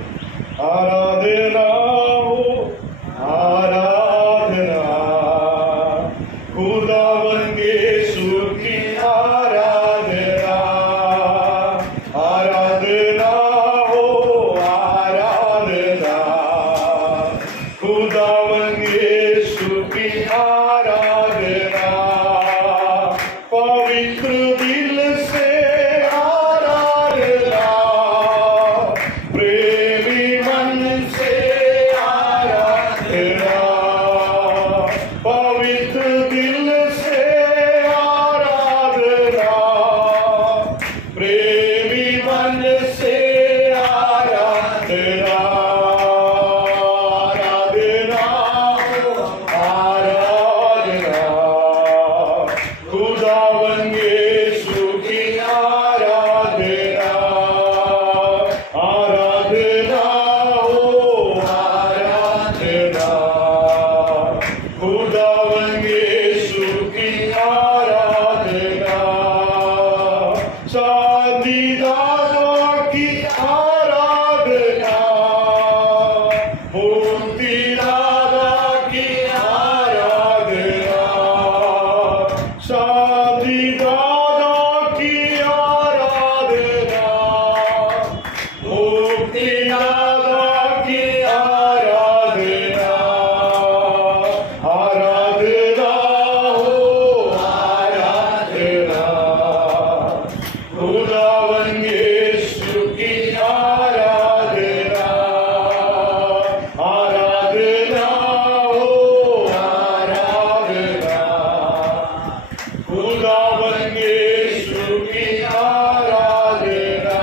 आराधना हो आराधना, खुदावंद यीशु की आराधना, आराधना हो आराधना, खुदावंद यीशु की आराधना, पवित्र दिल से आराधना, प्रेमी मन से आराधना, पवित्र दिल से आराधना, प्रेमी मन से आराधना, आराधना हो आराधना, खुदावंद यीशु की आराधना, आराधना हो आराधना, खुदावंद यीशु की आराधना, शादी दादा की आराधना, मूर्ति दादा की आराधना, शादी दादा की आराधना, मूर्ति दादा की आराधना, आराधना हो आराधना, खुदावंद यीशु की आराधना, आराधना हो आराधना, खुदावंद यीशु की आराधना,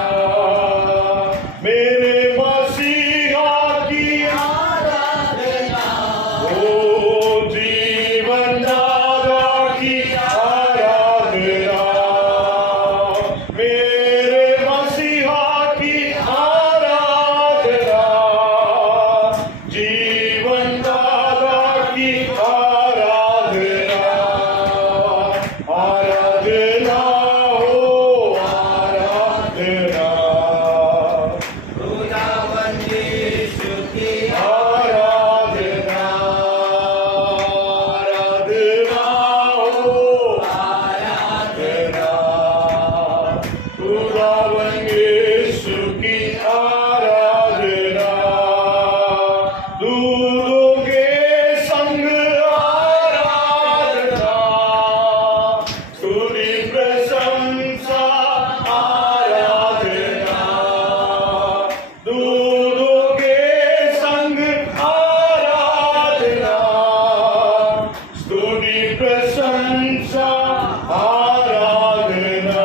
मेरे मसीहा की आराधना, ओ जीवन दाता की आराधना, मेरे मसीहा की आराधना, जीवन दाता की आराधना, आराधना हो आराधना, खुदावंद यीशु की आराधना, आराधना हो आराधना, खुदावंद यीशु की आराधना, दूतों के संग आराधना, स्तुति प्रशंसा आराधना, दूतों के संग आराधना, स्तुति प्रशंसा आराधना,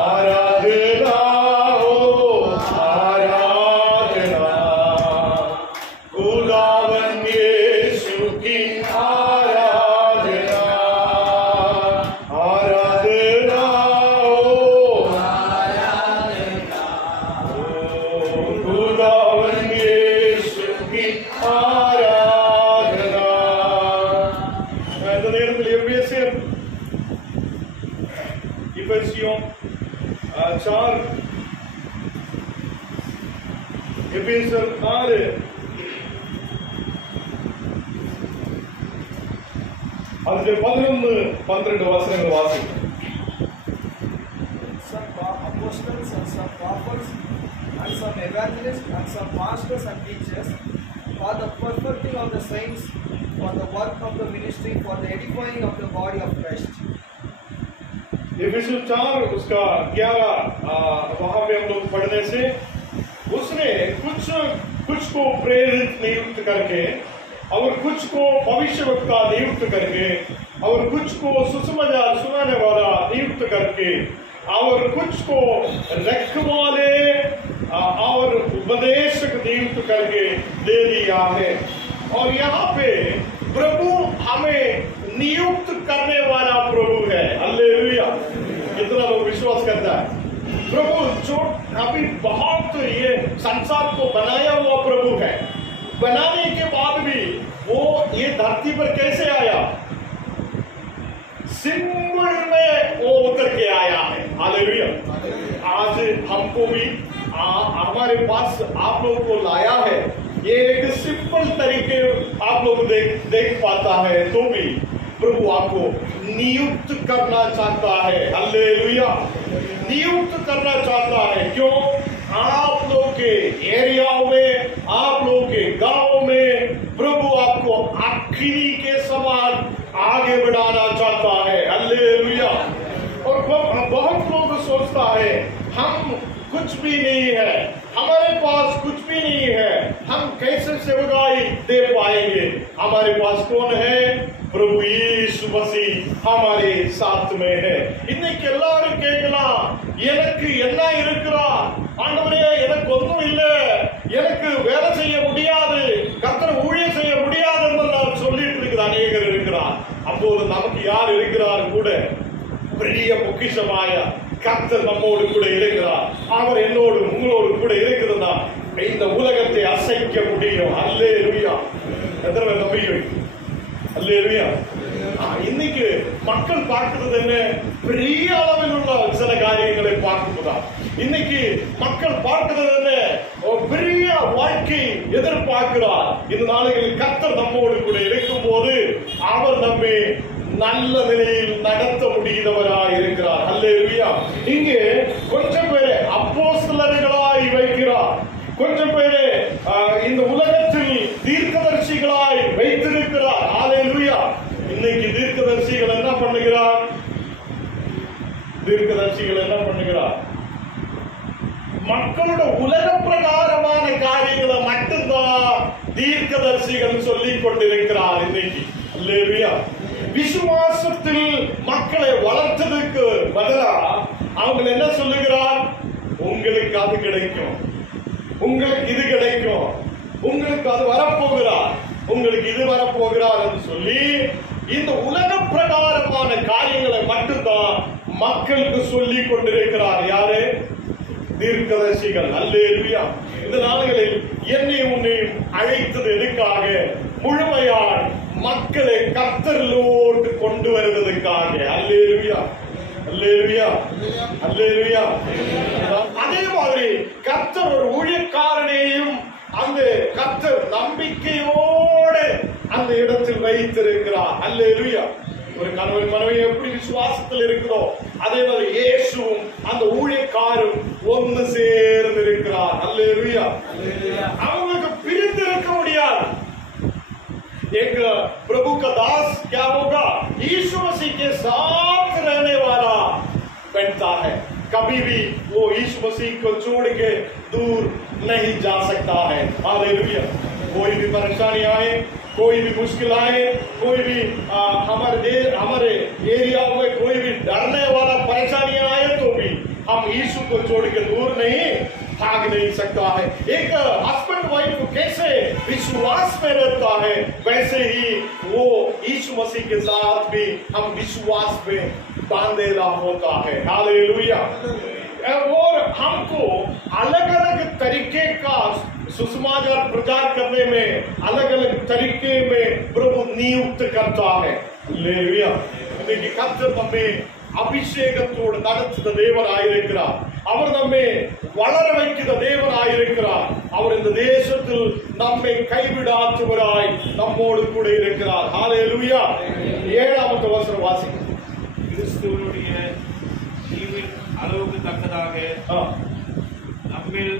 आराधना हो आराधना, खुदावंद यीशु की आराधना, आराधना हो आराधना, खुदावंद यीशु की आराधना, समाचार எபேசியர் 4 அதிலே 11-12 வசனங்கள் வாசிக்கிறோம். Some apostles and some prophets and some evangelists and some pastors and teachers for the perfecting of the saints, for the work of the ministry, for the edifying of the body of Christ. एफिसियंस 4 उसका 11 वहां पे हम लोग पढ़ने से उसने कुछ को प्रेरित नियुक्त करके और कुछ को भविष्यवक्ता नियुक्त करके और कुछ को सुसमाचार सुनाने वाला नियुक्त करके और कुछ को रखवाले और उपदेशक नियुक्त करके दे दिया है। और यहाँ पे प्रभु हमें नियुक्त करने वाला प्रभु है। हालेलुया! कितना लोग विश्वास करता है? प्रभु जो अभी बहुत ये संसार को बनाया हुआ प्रभु है, बनाने के बाद भी वो ये धरती पर कैसे आया? सिंबल में वो उतर के आया है। हालेलुया! आज हमको भी हमारे पास आप लोगों को लाया है। ये एक सिंपल तरीके आप लोग देख पाता है तो भी प्रभु आपको नियुक्त करना चाहता है। हालेलुया! नियुक्त करना चाहता है। क्यों? आप लोग के एरियाओं में, आप लोग के गांव में प्रभु आपको अग्नि के समान आगे बढ़ाना चाहता है। हालेलुया! और बहुत लोग सोचता है हम कुछ भी नहीं है, हमारे पास कुछ भी नहीं है, हम कैसे सेवकाई दे पाएंगे? हमारे पास कौन है? प्रभु यीशु मसीह हमारे साथ में है। இன்னைக்கு எல்லாரும் கேட்கலாம், எனக்கு என்ன இருக்கிறார் ஆண்டவரே, எனக்கு ஒன்றும் இல்லை, எனக்கு வேலை செய்ய முடியாது, கர்த்தர் ஊழியம் செய்ய முடியாது என்று சொல்லிட்டு இருக்கிற அநேகர் இருக்கிறார். அப்போது நமக்கு யார் இருக்கிறார்? கூட பெரிய பொக்கிஷமாய கர்த்தர் நம்மோடு கூட இருக்கிறார். அவர் என்னோடு உங்களோடு கூட இருக்கிறதா இந்த உலகத்தை அசைக்க முடியும். அல்லேலூயா! எத்தனை பேர் நம்புகிறீங்க? அல்லேலூயா! இன்னைக்கு மக்கள் பார்க்கிறது என்ன? பெரிய அளவில் உள்ள சில காரியங்களை பார்க்கிறதா? இன்னைக்கு மக்கள் பார்க்கிறது என்ன? பெரிய வாழ்க்கை எதிர்பார்க்கிறார். இந்த நாளைகளில் கர்த்தர் நம்மோடு கூட இருக்கும் போது அவர் நம்மை நல்ல நிலையில் நடத்த முடிகிறவராய் இருக்கிறார். அல்லேலூயா! இங்கே கொஞ்சம் பேரை அப்போஸ்தலர்களாய் வைக்கிறார், கொஞ்சம் பேரை இந்த உலகத்தில் தீர்க்கதரிசிகளாய் வைத்திருக்கிறார். அல்லேலூயா! இன்னைக்கு தீர்க்கதரிசிகள் என்ன பண்ணுகிறார்? தீர்க்கதரிசிகள் என்ன பண்ணுகிறார்? மக்களோட உலக பிரகாரமான காரியங்களை மட்டும்தான் தீர்க்கதரிசிகள் சொல்லிக் கொண்டிருக்கிறார் இன்னைக்கு. அல்லேலூயா! விசுவாசத்தில் மக்களை வளர்த்ததுக்கு பதிலா அவங்க என்ன சொல்லுகிறார்? உங்களுக்கு அது கிடைக்கும், உங்களுக்கு இது கிடைக்கும், உங்களுக்கு அது வரப்போகிறார், உங்களுக்கு இது வரப்போகிறார் என்று சொல்லி இந்த உலக பிரகாரமான காரியங்களை மட்டும்தான் மக்களுக்கு சொல்லிக் கொண்டிருக்கிறார். யாரு? தீர்க்கதரிசிகள். அல்லேலூயா! இந்த நாடுகளில் என்னை உன்னையும் அழைத்தது எதுக்காக? முழுமையாய் மக்களை கர்த்தரோடு கொண்டு வருவதற்காக. அல்லேலூயா! அல்லேலூயா! அல்லேலூயா! அதே மாதிரி கர்த்தர் ஒரு ஊழியக்காரனையும் அந்த கர்த்தர் நம்பிக்கையோடு அந்த இடத்தில் வைத்திருக்கிறார். அல்லேலூயா! ஒரு கணவன் மனைவி எப்படி விசுவாசத்தில் இருக்கிறோ அதே மாதிரி இயேசுவும் அந்த ஊழியக்காரும் ஒன்று சேர்ந்து இருக்கிறார். அல்லேலூயா! அவங்களுக்கு பிரிந்து இருக்க முடியாது. एक प्रभु का दास क्या होगा? यीशु मसीह के साथ रहने वाला बनता है। कभी भी वो यीशु मसीह को छोड़ के दूर नहीं जा सकता है। हालेलुया! कोई भी परेशानी आए, कोई भी मुश्किल आए, कोई भी हमारे एरिया में कोई भी डरने वाला परेशानी आए तो भी हम यीशु को छोड़ के दूर नहीं भाग नहीं सकता है। एक हस्बैंड वाइफ कैसे विश्वास में रहता है, वैसे ही वो यीशु मसीह के साथ भी हम विश्वास में बांधेला होता है। हालेलुया! और हमको अलग अलग तरीके का सुसमाचार प्रचार करने में अलग अलग तरीके में प्रभु नियुक्त करता है। हालेलुया! இன்னைக்கு கர்த்தர் நம்மை அபிஷேகத்தோடு நடத்துகிற தேவனாயிருக்கிறார். அவர் நம்மை வளர வைக்கிற தேவனாயிருக்கிறார். அவர் இந்த தேசத்தில் நம்மை கைவிடாதவராய் நம்மோடு கூட இருக்கிறார். ஹல்லேலூயா. 7வது வசனம் வாசிங்க. கிறிஸ்துவனுடைய ஈவின் அளவுக்கு தக்கதாக நம்மில்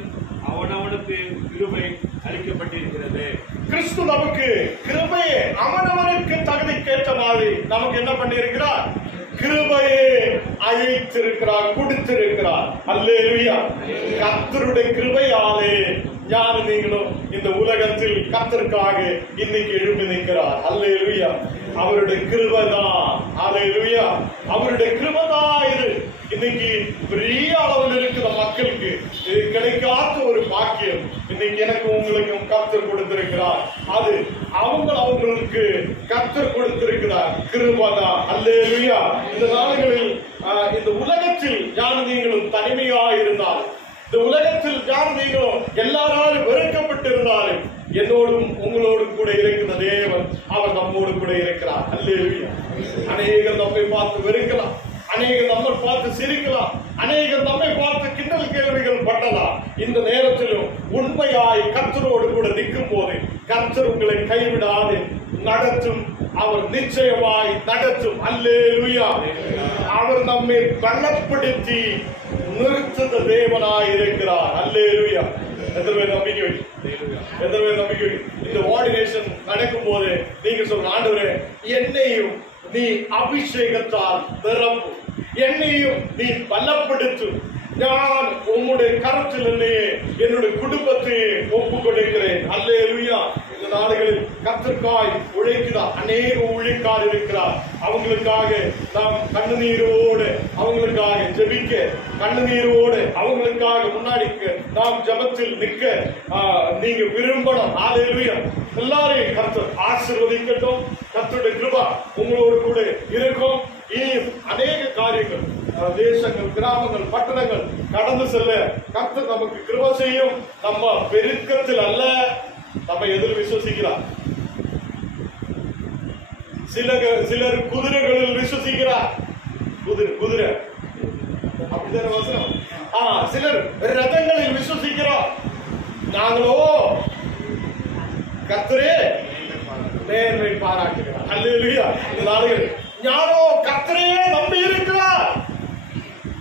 அவனவனுக்கு கிருபை அளிக்கப்பட்டிருக்கிறது. கிறிஸ்து நமக்கு கிருபையை அவனவனுக்கு தகுதிக்கேற்ற மாதிரி நமக்கு என்ன பண்ணியிருக்கிறார்? கிருபையை அழைத்திருக்கிறார், கொடுத்திருக்கிறார். அல்லேலூயா. கர்த்தருடைய கிருபையாலே ஞான நீங்களும் இந்த உலகத்தில் கர்த்தருக்காக இன்னைக்கு எழுப்பி நிற்கிறார். அல்லேலூயா. அவருடைய கிருபை தான். அல்லேலூயா. அவருடைய கிருபை தான் இது இன்னைக்கு பெரிய அளவில் இருக்கிற மக்களுக்கு இது கிடைக்காத ஒரு பாக்கியம் இன்னைக்கு எனக்கு உங்களுக்கும் கர்த்தர் கொடுத்திருக்கிறார். அது அவங்களுக்கு கர்த்தர் கொடுத்திருக்கிறார் கிருபை தான். அல்லேலூயா. இந்த நாடுகளில் இந்த உலகத்தில் யார் நீங்களும் தனிமையாக இருந்தாலும், இந்த உலகத்தில் யார் நீங்களும் எல்லாராலும் வெறுக்கப்பட்டிருந்தாலும், என்னோடும் உங்களோடும் கூட இருக்கிற தேவன் அவர் நம்மோடு கூட இருக்கிறார். அல்லேலூயா. அநேகர் நம்மை பார்த்து வெறுக்கலாம், அநேகர் நம்மை பார்த்து சிரிக்கலாம், அநேகர் நம்மை பார்த்து கிண்டல் கேள்விகள் பட்டலாம். இந்த நேரத்திலும் உண்மையாய் கர்த்தரோடு கூட நிற்கும் போது கர்த்தர் உங்களை கைவிடாது நடத்தும். அவர் நிச்சயமாய் நடத்தும். அல்லேலூயா. அவர் நம்மை பலப்படுத்தி நிறுத்துத தேவனாய் இருக்கிறார். அல்லேலூயா. எத்தனை நம்பிக்கை? எத்தனை நம்பிக்கை? இந்த ஆர்டினேஷன் நடக்கும் போது நீங்க சொல்ற, ஆண்டவரே என்னையும் நீ அபிஷேகத்தால் நிரப்பு, என்னையும் நீ பலப்படுத்தும். நான் உம்முடைய கரத்தில் என்னுடைய குடும்பத்தை ஒப்புக் கொடுக்கிறேன். அல்லேலூயா. இந்த நாடுகளில் கர்த்தருக்காய் உழைக்கிறார் அநேக ஊழியக்கார் இருக்கிறார். அவங்களுக்காக நாம் கண்ணுநீரோடு அவங்களுக்காக ஜெபிக்க, கண்ணுநீரோடு அவங்களுக்காக முன்னாடி நாம் ஜெபத்தில் நிற்க நீங்க விரும்பணும். அல்லேலூயா. எல்லாரையும் கர்த்தர் ஆசீர்வதிக்கட்டும். கர்த்தருடைய கிருபை உங்களோடு கூட இருக்கும். இனி அநேக காரியங்கள், தேசங்கள், கிராமங்கள், பட்டணங்கள் கடந்து செல்ல கர்த்தர் நமக்கு கிருபை செய்யும். நம்ம பெருக்கத்தில் அல்ல, நம்ம எதில் விசுவசிக்கிறார். சிலர் குதிரைகளில் விசுவசிக்கிறார். குதிரை அப்படிதான வசனம். சிலர் ரதங்களில் விசுவசிக்கிறார். நாங்களோ கர்த்தரே நேர்மை பாராட்டுகிறார். அல்லேலூயா. இந்த நாடுகள் ஞானோ கர்த்தரே நம்பி இருக்கிறார்.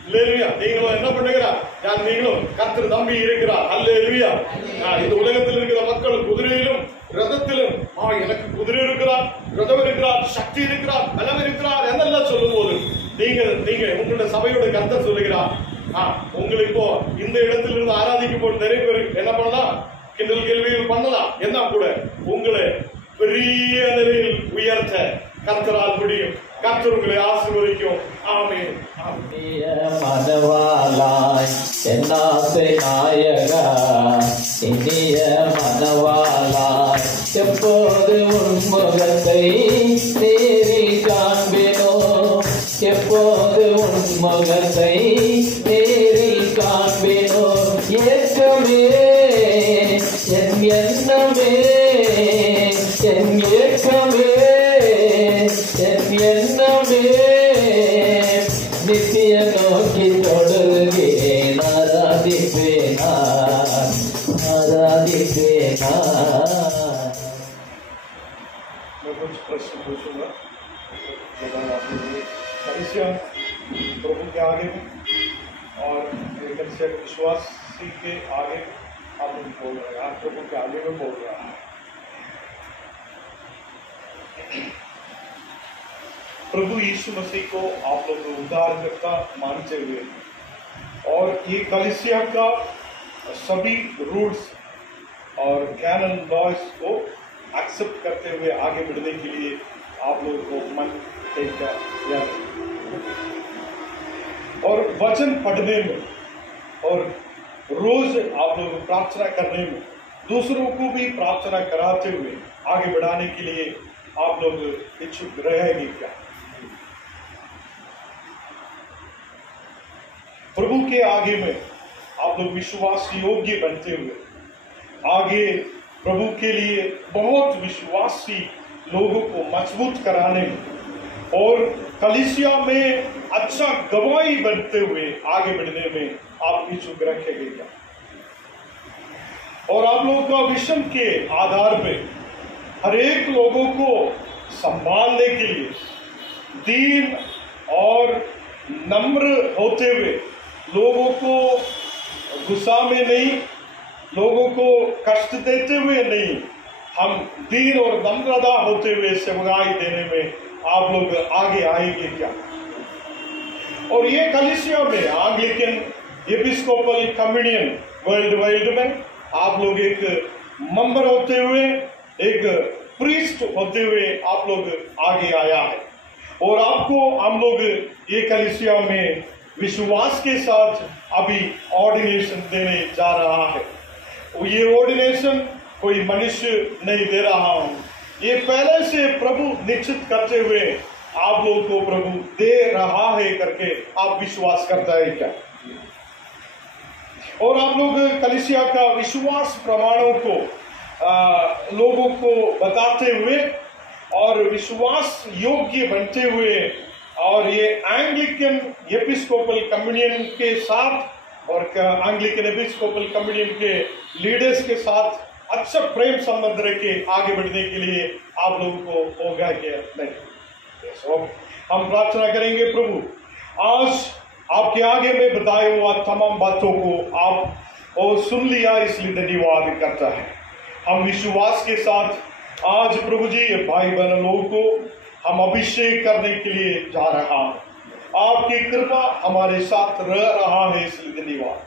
அல்லேலூயா. நீங்களும் என்ன பண்ணுகிறார்? நீங்களும் கர்த்தர் நம்பி இருக்கிறார். அல்லேலூயா. இந்த உலகத்தில் இருக்கிற மக்கள் குதிரையிலும் ரதத்திலும் எனக்கு குதிரை இருக்கிறார், ரதம் இருக்கிறார், சக்தி இருக்கிறார், பலம் இருக்கிறார் என்னெல்லாம் சொல்லும் போது நீங்க உங்களுடைய சபையோட கர்த்தர் சொல்லுகிறார், உங்களுக்கு இப்போ இந்த இடத்துல இருந்து ஆராதிக்கும் போது நிறைய பேர் என்ன பண்ணலாம்? கிண்டல் கேள்விகள் பண்ணலாம். என்ன கூட உங்களை பெரிய நிலையில் உயர்த்த கர்த்தரால் முடியும். கர்த்தர் உங்களை ஆசீர்வதிக்கும். ஆமென். மனவாளாய் என்னாசை நாயகா, இனிய மனவாளாய் எப்போது உன்முகத்தை நேரில் காண்பினோ, எப்போது உன்முகத்தை நேரில் காண்பினோ, ஏற்கமே என் எண்ணமே என் ஏற்கமே என் எண்ணமே நித்திய நோக்கி தொடர்கிறேன். ஆராதிப்பேனா आराधितेना। मैं कुछ प्रश्न पूछूंगा कलीसिया प्रभु के आगे में और कलीसिया के विश्वासी के आगे आप बोल रहे हैं, आप प्रभु के आगे में बोल रहे हैं। प्रभु यीशु मसीह को आप लोग उद्धारकर्ता मानते हुए और ये कलीसिया का सभी रूल्स और कैनन लॉज को एक्सेप्ट करते हुए आगे बढ़ने के लिए आप लोगों को मन तैयार किया और वचन पढ़ने में और रोज आप लोग प्रार्थना करने में दूसरों को भी प्रार्थना कराते हुए आगे बढ़ाने के लिए आप लोग इच्छुक रहेंगे क्या? प्रभु के आगे में आप लोग विश्वास योग्य बनते हुए आगे प्रभु के लिए बहुत विश्वासी लोगों को मजबूत कराने में और कलीसिया में अच्छा गवाही बनते हुए आगे बढ़ने में आप इच्छुक रखेंगे क्या? और आप लोगों का विजन के आधार पे हर एक लोगों को संभालने के लिए दीन और नम्र होते हुए, लोगों को गुस्सा में नहीं, लोगों को कष्ट देते हुए नहीं, हम दीन और नम्रता होते हुए सेवकाई देने में आप लोग आगे आएंगे क्या? और ये कलीसिया में Anglican Episcopal communion world wide में आप लोग एक मेंबर होते हुए, एक प्रीस्ट होते हुए आप लोग आगे आया है। और आपको हम लोग ये कलीसिया में विश्वास के साथ अभी ऑर्डिनेशन देने जा रहा है। ये ऑर्डिनेशन कोई मनुष्य नहीं दे रहा हूं, ये पहले से प्रभु निश्चित करते हुए आप लोगों को प्रभु दे रहा है करके आप विश्वास करता है क्या? और आप लोग कलीसिया का विश्वास प्रमाणों को लोगों को बताते हुए और विश्वास योग्य बनते हुए, और ये एंग्लिकन एपिस्कोपल कम्युनियन के साथ और एंग्लिकन एपिस्कोपल कम्युनियन के लीडर्स के साथ अच्छा प्रेम संबंध रख के आगे बढ़ने के लिए आप लोगों को होगा क्या? नहीं। हम प्रार्थना करेंगे प्रभु, आज आपके आगे में बताए हुआ तमाम बातों को आप और सुन लिया, इसलिए धन्यवाद करता है। हम विश्वास के साथ आज प्रभु जी ये भाई बहन लोगों को हम अभिषेक करने के लिए जा रहा है। आपकी कृपा हमारे साथ रह रहा है, इसलिए धन्यवाद।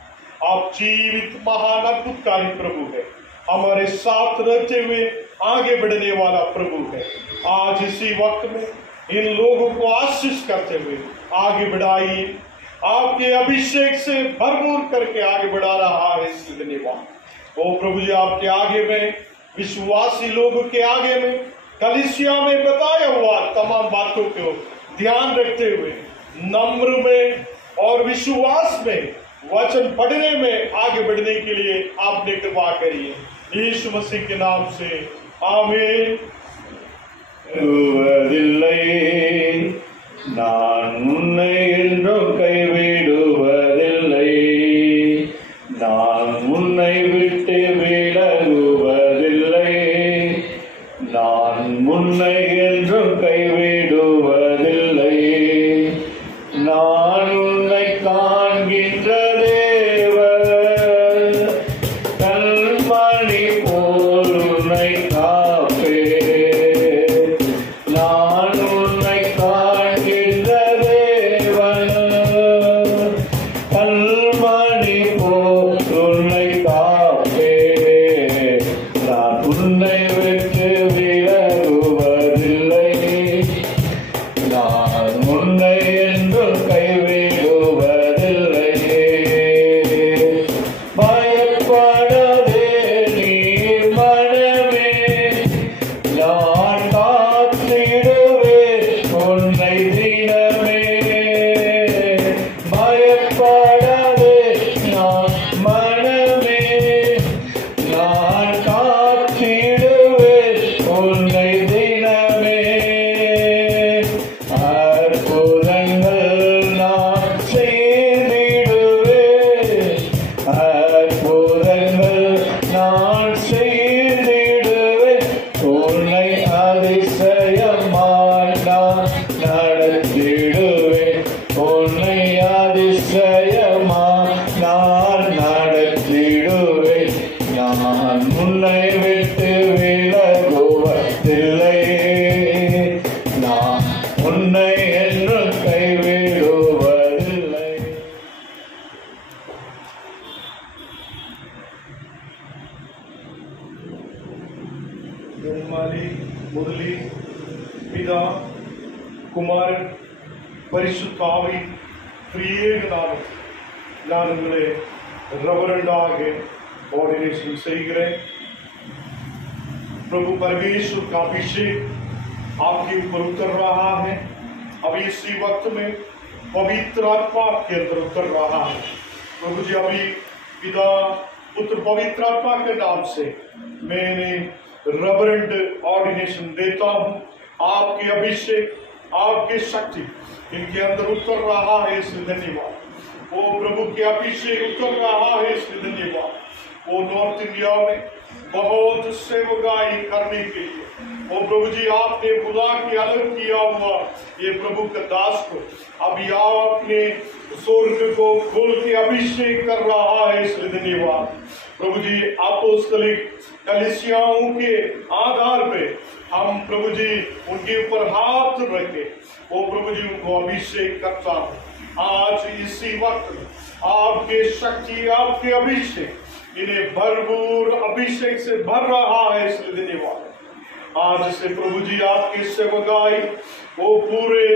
आप जीवित महान अद्भुतकारी प्रभु है, हमारे साथ रहते हुए आगे बढ़ने वाला प्रभु है। आज इसी वक्त में इन लोगों को आशीष करते हुए आगे बढ़ाइए, आपके अभिषेक से भरपूर करके आगे बढ़ा रहा है, इसलिए धन्यवाद। ओ प्रभु जी, आपके आगे में विश्वासी लोगों के आगे में कलीसिया में बताया हुआ तमाम बातों को ध्यान रखते हुए नम्र में और विश्वास में वचन पढ़ने में आगे बढ़ने के लिए आपने कृपा करिए, यीशु मसीह के नाम से आमीन। நான் உன்னை என்றும் கைவிடுவதில்லை, நான் உன்னை விட்டு விலகுவதில்லை, நான் உன்னை என்றும் கைவிடுவதில்லை, நான் உன்னை காண்கின்ற தேவன், கண்மணி போல் உன்னை காப்பேன், நான் உன்னை காண்கின்ற தேவன், கண்மணி போல் உன்னை காப்பேன், நான் உன்னை விட்டு விலகுவதில்லை, நான் உன்னை என்றும் கைவிடுவதில்லை. பயப்படாதே நீ மனமே, நான் காத்திடுவேன் உன்னை தினமே. பயப்படாதே நான் மனமே, நான் காத்திடுவேன் உன்னை தினமே. அற்புதங்கள் நான் செய்திடுவேன், அற்புதங்கள் நான் செய்திடுவேன், உன்னை அதிசயமாய் நான் நடத்திடுவேன், உன்னை அதிசயமாய் நான் நடத்திடுவேன், நான் உன்னை விட்டு விலகுவதில்லை, நான் உன்னை என்றும் கைவிடுவதில்லை. ஜென்மாலி முரளி பிதா குமாரன் பரிசுத்த ஆவி திரியேக நாமம் நான் உங்களை ரெவரண்டாக ऑर्डिनेशन செய்கிறேன்। प्रभु परमेश्वर का अभिषेक आपके ऊपर उतर रहा है, अभी इसी वक्त में पवित्र आत्मा के अंदर उतर रहा है। प्रभु जी, अभी पिता पुत्र पवित्र आत्मा के नाम से मैंने रेवरेंड ऑर्डिनेशन देता हूँ। आपके अभिषेक, आपकी शक्ति इनके अंदर उतर रहा है, इसलिए धन्यवाद। वो प्रभु के अभिषेक उतर रहा है, इसलिए धन्यवाद। वो नॉर्थ इंडिया में बहुत सेवकाई करने के लिए वो प्रभु जी आपने बुला के अलग किया हुआ ये प्रभु के दास को अभी आपने स्वर्ग को खोल के अभिषेक कर रहा है, इसलिए धन्यवाद। प्रभु जी अपोस्तलिक कलीसियाओं के आधार पे हम प्रभु जी उनके ऊपर हाथ रखे, वो प्रभु जी उनको अभिषेक करता है। आज इसी वक्त आपके शक्ति, आपके अभिषेक इन्हें भरपूर अभिषेक से भर रहा है, इसलिए धन्यवाद। आज से प्रभु जी आपकी सेवकाई वो पूरे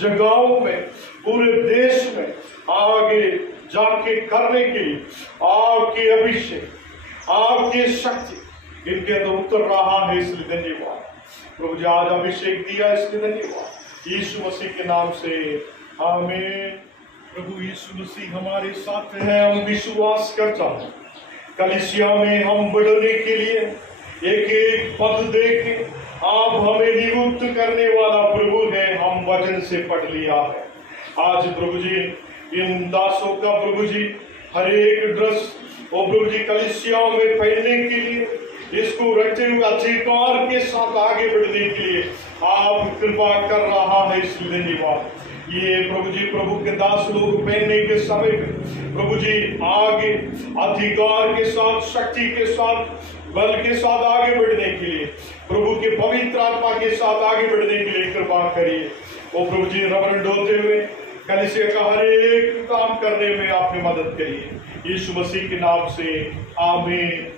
जगहों में, पूरे देश में आगे जाके करने के लिए आपके अभिषेक, आपकी शक्ति इनके अंदर उतर रहा है, इसलिए धन्यवाद। प्रभु जी आज अभिषेक दिया, इसलिए धन्यवाद। यीशु मसीह के नाम से आमीन। प्रभु यीशु मसीह हमारे साथ है, हम विश्वास करता हूँ कलीसिया में हम बढ़ने के लिए एक एक पद देके आप हमें नियुक्त करने वाला प्रभु है, हम वचन से पढ़ लिया है। आज प्रभु जी इन दासों का प्रभु जी हर एक ड्रेस और प्रभु जी कलीसियाओं में पहनने के लिए इसको रखते हुए अधिकार के साथ आगे बढ़ने के लिए आप कृपा कर रहा है, इसलिए धन्यवाद। ये प्रभु जी प्रभु के दास लोग पहनने के समय में प्रभु जी आगे अधिकार के साथ, शक्ति के साथ, बल के साथ आगे बढ़ने के लिए, प्रभु के पवित्र आत्मा के साथ आगे बढ़ने के लिए कृपा करिए। वो प्रभु जी रेवरेंड होते हुए कलीसिया का हर एक काम करने में आपने मदद करिए, यीशु मसीह के नाम से आमीन।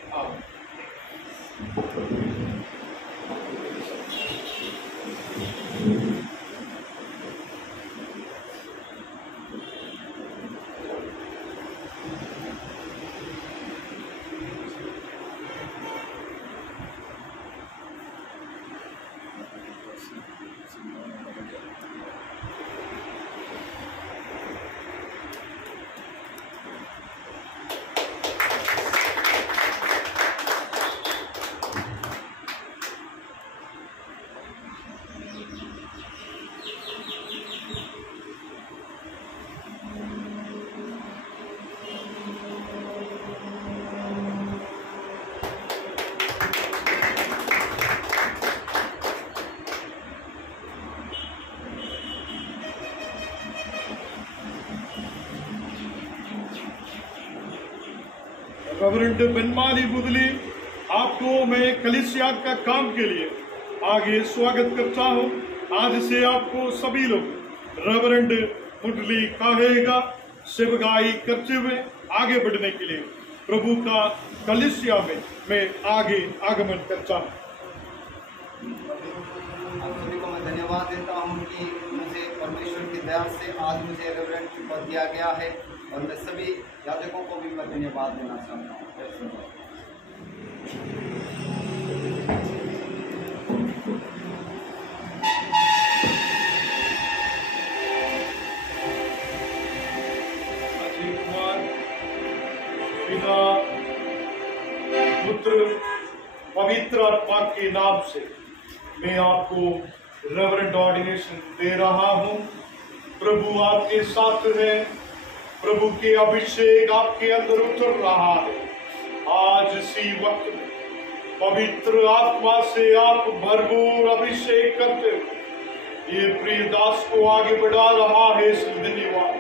रेवरेंड बनमाली बुदली, आपको मैं कलीसिया का काम के लिए आगे स्वागत करता हूं। आज से आपको सभी लोग रेवरेंड बुदली कहेगा सेवकाई करते हुए आगे बढ़ने के लिए प्रभु का कलीसिया में मैं आगे आगमन करता हूं। आप सभी को मैं धन्यवाद देता हूं कि मुझे परमेश्वर की दया से आज मुझे रेवरेंड की पद दिया गया है, और मैं सभी याजकों को भी मैं धन्यवाद देना चाहता हूँ। अजय कुमार पिता पुत्र पवित्र आत्मा के नाम से मैं आपको रेवरेंड ऑर्डिनेशन दे रहा हूँ। प्रभु आपके साथ है, प्रभु के अभिषेक आपके अंदर उतर रहा है। आज इसी वक्त में पवित्र आत्मा से आप भरपूर अभिषेक करते हुए ये प्रिय दास को आगे बढ़ा रहा है, इसलिए धन्यवाद।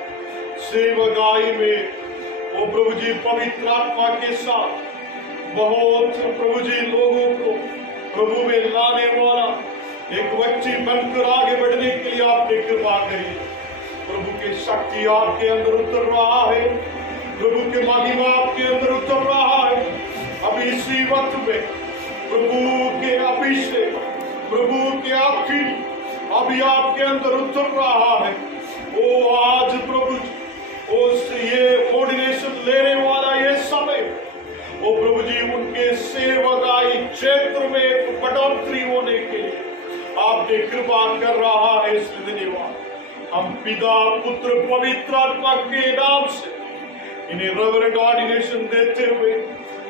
सेवकाई में वो प्रभु जी पवित्र आत्मा के साथ बहुत प्रभु जी लोगों को प्रभु में लाने वाला एक व्यक्ति बनकर आगे बढ़ने के लिए आपने कृपा करी। प्रभु की शक्ति आपके अंदर उतर रहा है, प्रभु के महिमा आपके अंदर उतर रहा है। अभी इसी वक्त में प्रभु के अभिषेक, प्रभु के आखिर अभी आपके अंदर उतर रहा है। वो आज प्रभु उस ये ऑर्डिनेशन लेने वाला ये समय, वो प्रभु जी उनके सेवकाई क्षेत्र में बढ़ोतरी होने के लिए आपने कृपा कर रहा है, इसलिए धन्यवाद। हम पिता पुत्र पवित्र आत्मा के नाम से इन्हें रेवरेंड ऑर्डिनेशन देते हुए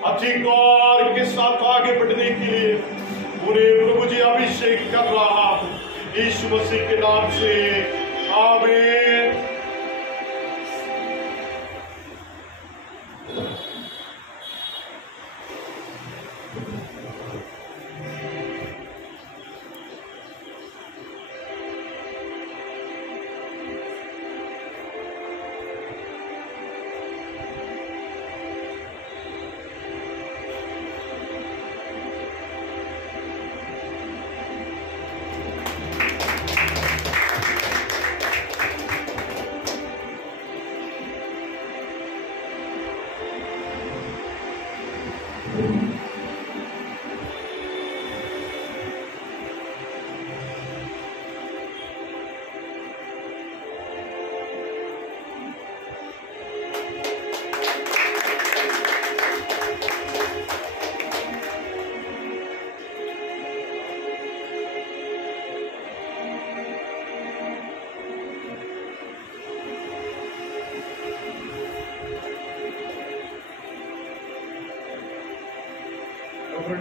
अधिकार के साथ आगे बढ़ने के लिए उन्हें प्रभु जी अभिषेक कर रहा हूं, यीशु मसीह के नाम से आमीन।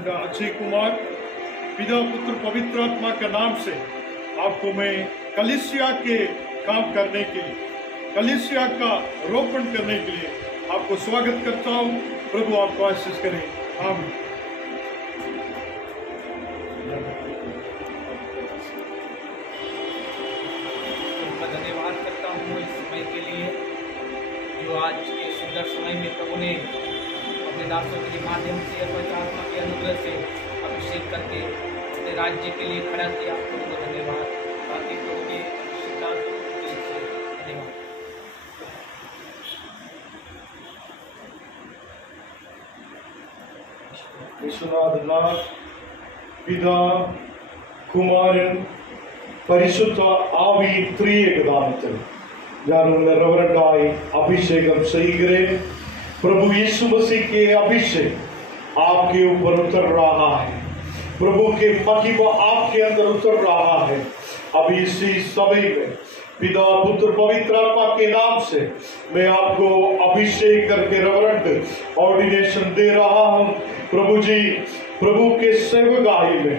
का अक्षय कुमार, पिता पुत्र पवित्र आत्मा के नाम से आपको मैं कलीसिया के काम करने के लिए, कलीसिया का रोपण करने के लिए आपको स्वागत करता हूँ। प्रभु आपको आशीष करे। आमीन। धन्यवाद करता हूँ इस समय के लिए जो आज के सुंदर समय में प्रभु ने अपने दासों के माध्यम से पवित्र आत्मा के अनुग्रह से अभिषेक करके अपने राज्य के लिए खड़ा किया। प्रभु को धन्यवाद। बाकी प्रभु के सिद्धांत धन्यवाद। विश्वनाथ पिता कुमारन പരിശുദ്ധ ஆவி ത്രിയേകനാമത്തിൽ ഞാൻ ഉങ്ങളെ റവറണ്ടായി अभिषेकम செய்கிறேன்। प्रभु यीशु मसीह के अभिषेक आपके ऊपर उतर रहा है। प्रभु के महिमा आपके अंदर उतर रहा है। अभी इसी समय में पिता पुत्र पवित्र आत्मा के नाम से मैं आपको अभिषेक करके रेवरेंट ऑर्डिनेशन दे रहा हूं। प्रभु जी, प्रभु के सेवकाई में,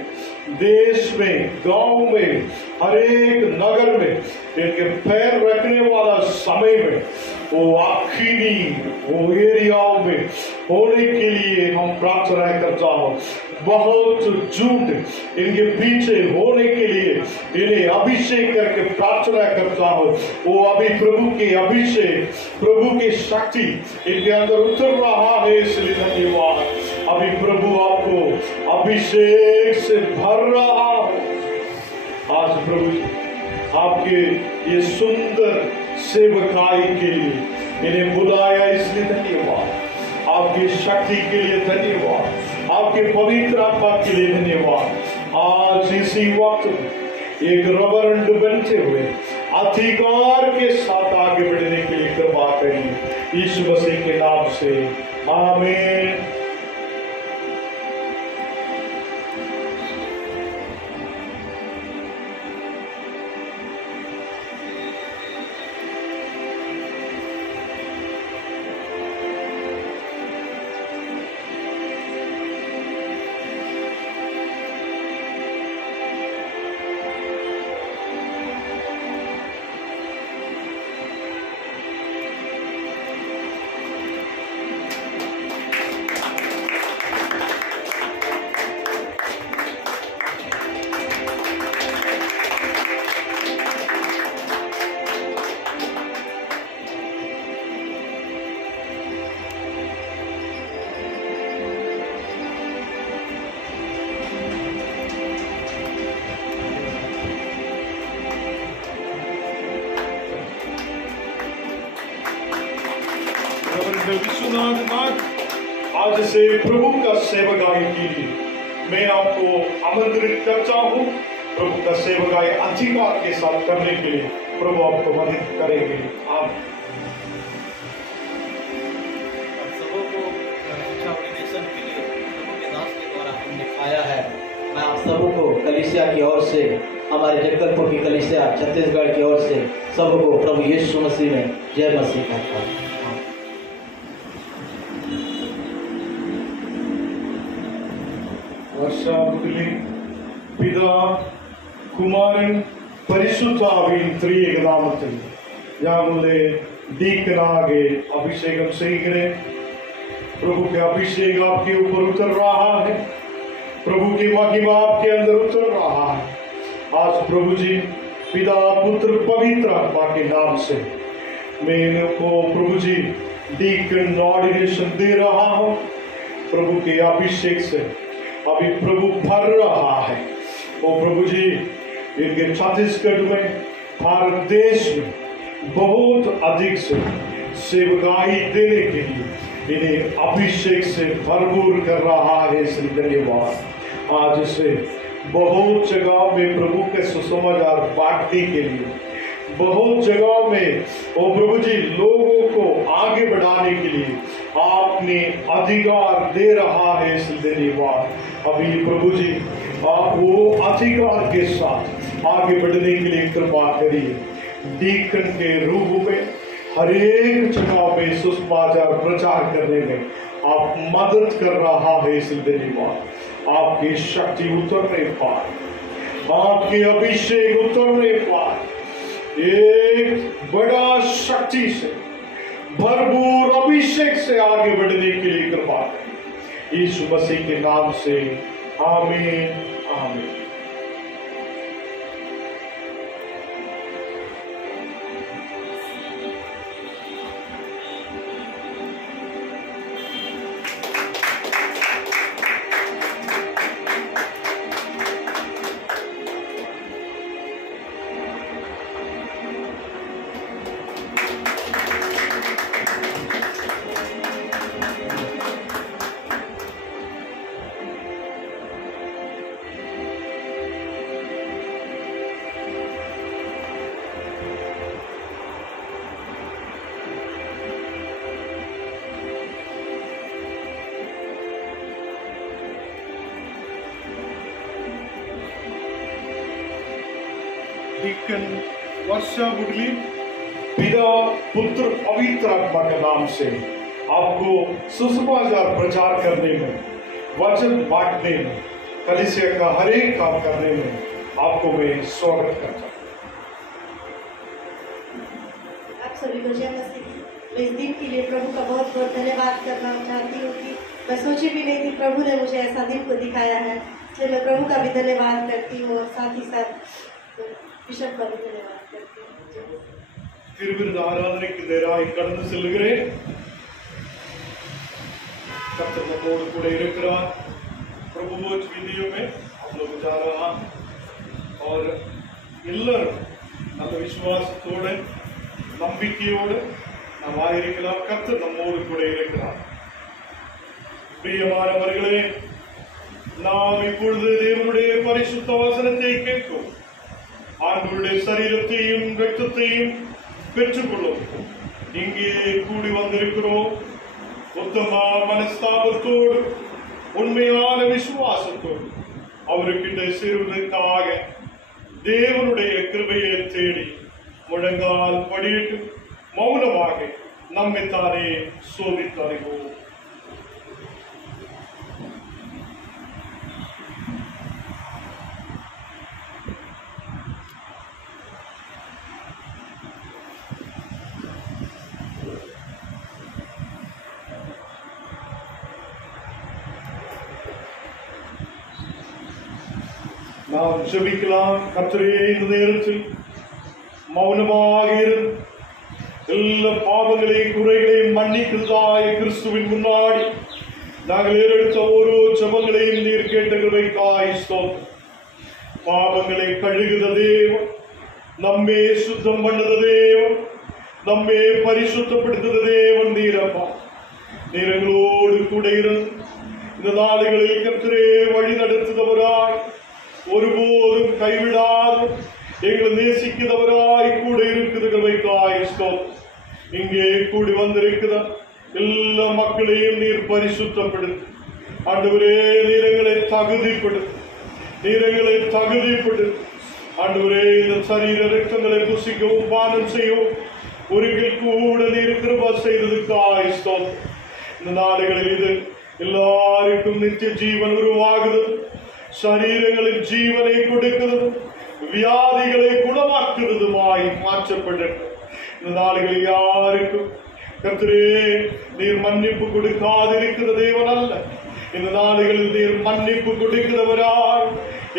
देश में, गांव में, हर एक नगर में इनके पैर रखने वाला समय में वो आखिरी वो एरियाओं में होने के लिए हम प्रार्थना करता हूं। बहुत झूठ इनके पीछे होने के लिए इन्हें अभिषेक करके प्रार्थना करता हूं। वो अभी प्रभु के अभिषेक, प्रभु की शक्ति इनके अंदर उतर रहा है, इसलिए धन्यवाद। अभी प्रभु आपको अभिषेक से भर रहा है। आज प्रभु आपके ये सुंदर सेवकाई के लिए इन्हें बुलाया, इसलिए धन्यवाद। आपकी शक्ति के लिए धन्यवाद। आपके पवित्र आत्मा के लिए धन्यवाद। आज इसी वक्त एक रेवरेंड बनते हुए अधिकार के साथ आगे बढ़ने के लिए कृपा करिए, यीशु मसीह के नाम से आमीन। विश्वनाथ, आज से प्रभु का सेवकाई के लिए मैं आपको आमंत्रित करता हूँ। प्रभु का सेवकाई अधिकार के साथ करने के लिए प्रभु आपको मदद करेंगे। आप सबों को शिक्षा ऑर्डिनेशन के लिए प्रभु के दास के द्वारा हमने पाया है। मैं आप सबों को कलीसिया की ओर से, हमारे जगदलपुर की कलीसिया छत्तीसगढ़ की ओर से सबको प्रभु यीशु मसीह में जय मसीह कहता हूँ। पिता कुमारन परिशुद्धाविन ത്രിയേകനാമത്തിൽ ഞാൻ ഉങ്ങളെ डीकनागे अभिषेकम செய்கிறேன்। प्रभु के अभिषेक आपके ऊपर उतर रहा है। प्रभु की महिमा आपके अंदर उतर रहा है। आज प्रभु जी पिता पुत्र पवित्र आत्मा के नाम से मैं इनको प्रभु जी डीकन ऑर्डिनेशन दे रहा हूँ। प्रभु के अभिषेक से अभी प्रभु भर रहा है। ओ प्रभु जी, इनके छत्तीसगढ़ में, भारत देश में बहुत अधिक से सेवकाई देने के लिए इन्हें अभिषेक से भरपूर कर रहा है, इसलिए धन्यवाद। आज से बहुत जगह में प्रभु के सुसमाचार बांटने के लिए, बहुत जगह में ओ प्रभु जी लोगों को आगे बढ़ाने के लिए आपने अधिकार दे रहा है, इसलिए धन्यवाद। अभी प्रभु जी आप वो अधिकार के साथ आगे बढ़ने के लिए कृपा करिए। डीकन के रूप में हर एक जगह में सुसमाचार प्रचार करने में आप मदद कर रहा है, इसलिए धन्यवाद। आपकी शक्ति उतरने पाए, आपके अभिषेक उतरने पाए, एक बड़ा शक्ति से भरपूर अभिषेक से आगे बढ़ने के लिए कृपा करें, यीशु मसीह के नाम से आमीन आमीन। डीकन वर्षा बुडली पिता पुत्र पवित्र आत्मा के नाम से आपको सुसमाचार प्रचार करने में, वचन बांटने में, कलीसिया का हर एक काम करने में आपको मैं स्वागत करता हूँ। आप सभी को जय मसीह। मैं इस दिन के लिए प्रभु का बहुत बहुत धन्यवाद करना चाहती हूँ कि मैं सोची भी नहीं थी प्रभु ने मुझे ऐसा दिन को दिखाया है, इसलिए मैं प्रभु का भी धन्यवाद करती हूँ और साथ ही साथ बिशप का भी धन्यवाद करती हूँ। திருவிருந்த ஆராதனைக்கு நேராக கடந்து செல்கிறேன். கர்த்தர் நம்மோடு கூட இருக்கிறார். प्रभु भोज वीडियो में हम लोग जा रहा और எல்லாரும் நல்ல விசுவாசத்தோடு நம்பிக்கையோடு நாம் ஆயிருக்கலாம். கர்த்தர் நம்மோடு கூட இருக்கிறார். பிரியமானவர்களே, நாம் இப்பொழுது தேவனுடைய பரிசுத்த வசனத்தை கேட்கும், ஆண்டவருடைய சரீரத்தையும் இரத்தத்தையும் பெற்றுக்கொள்ளும். இங்கே கூடி வந்திருக்கிறோம் உத்தம மனஸ்தாபத்தோடு, உண்மையான விசுவாசத்தோடு அவருக்கிட்ட சேருவதற்காக தேவனுடைய கிருபையை தேடி முழங்கால் படியிட்டு மௌனமாக நம்மைத்தானே சோதித்தறிவோம். நாம் ஜெபிக்கலாம். கர்த்தரே, இந்த நேரத்தில் மௌனமாக இருந்து எல்லா பாவங்களையும் குறைகளையும் மன்னிக்கிறதாய் கிறிஸ்துவின் முன்னாடி நாங்கள் ஏறெடுத்த ஒரு ஜெபங்களையும் நீர் கேட்ட கிருபைக்காய் ஸ்தோத்திரம். பாவங்களை கழுகுத தேவன், நம்மை சுத்தம் பண்ணுத தேவன், நம்மை பரிசுத்தப்படுத்துத தேவன் நீரப்பா. நீர் எங்களோடு கூட இருந்து இந்த நாடுகளில் கர்த்தரே வழி நடத்துதவராய், ஒருபோதும் கைவிடாது எங்களை நேசிக்கிறவராய் கூட இருக்குது கிருபைக்காய் ஸ்தோத்திரம். இங்கே கூடி வந்திருக்கிற எல்லா மக்களையும் நீர் பரிசுத்தப்படுத்து. ஆண்டவரே, நீர் எங்களை தகுதிப்படுத்து, நீர் எங்களை தகுதிப்படுத்து. ஆண்டவரே, இந்த சரீர ரத்தங்களை புசிக்கவும் பானம் செய்யவும் ஒருங்கில் கூட நீர் கிருபை செய்ததுக்காய் ஸ்தோத்திரம். இந்த நாடுகளில் இது எல்லாருக்கும் நித்திய ஜீவன் உருவாகுது, சரீரங்களில் ஜீவனை கொடுக்கிறது, வியாதிகளை குணமாக்குறதுமாய் மாற்றப்பட்டது. இந்த நாடுகளில் யாருக்கும் கர்த்தரே நீர் மன்னிப்பு கொடுக்காதிருக்கிற தேவன் அல்ல. இந்த நாடுகளில் நீர் மன்னிப்பு கொடுக்கிறவராய்,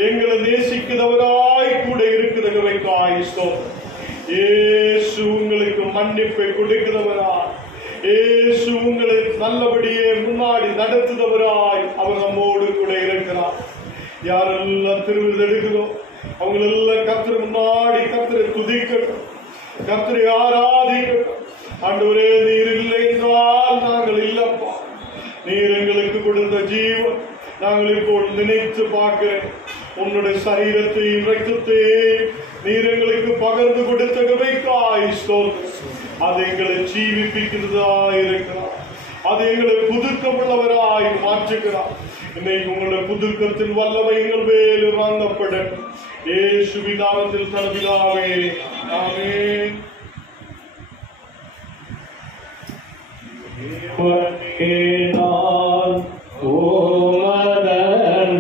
எங்களை நேசிக்கிறவராய் கூட இருக்கிறவரைக்காய் ஸ்தோத்திரம். இயேசு உங்களுக்கு மன்னிப்பை கொடுக்கிறவராய், இயேசு உங்களை நல்லபடியே முன்னாடி நடத்துகிறவராய் அவர் நம்மோடு கூட இருக்கிறார். யாரெல்லாம் திருவிழா எடுக்கிறோம் அவங்களெல்லாம் கர்த்தர் முன்னாடி கர்த்தரை துதிக்கட்டும், கர்த்தரை ஆராதிக்கட்டும். ஆண்டவரே, நீர் இல்லை என்றால் நாங்கள் இல்லப்பா. நீர் எங்களுக்கு கொடுத்த ஜீவன் நாங்கள் இப்போ நினைத்து பார்க்கிறேன். உன்னுடைய சரீரத்தையும் இரத்தத்தையும் நீர் எங்களுக்கு பகிர்ந்து கொடுத்த கிருபைக்காய் ஸ்தோத்திரம். அது எங்களை ஜீவிப்பிக்கிறதா இருக்கிறார், அது எங்களை புதுக்கமுள்ளவராய் மாற்றுகிறார். இன்னைக்கு உங்களுடைய புதுக்கத்தின் வல்லமை எங்கள் மேல் வாங்கப்படட்டும். இயேசுவின் நாமத்தில் தனபிதாவே, ஆமென். நான் உமதன்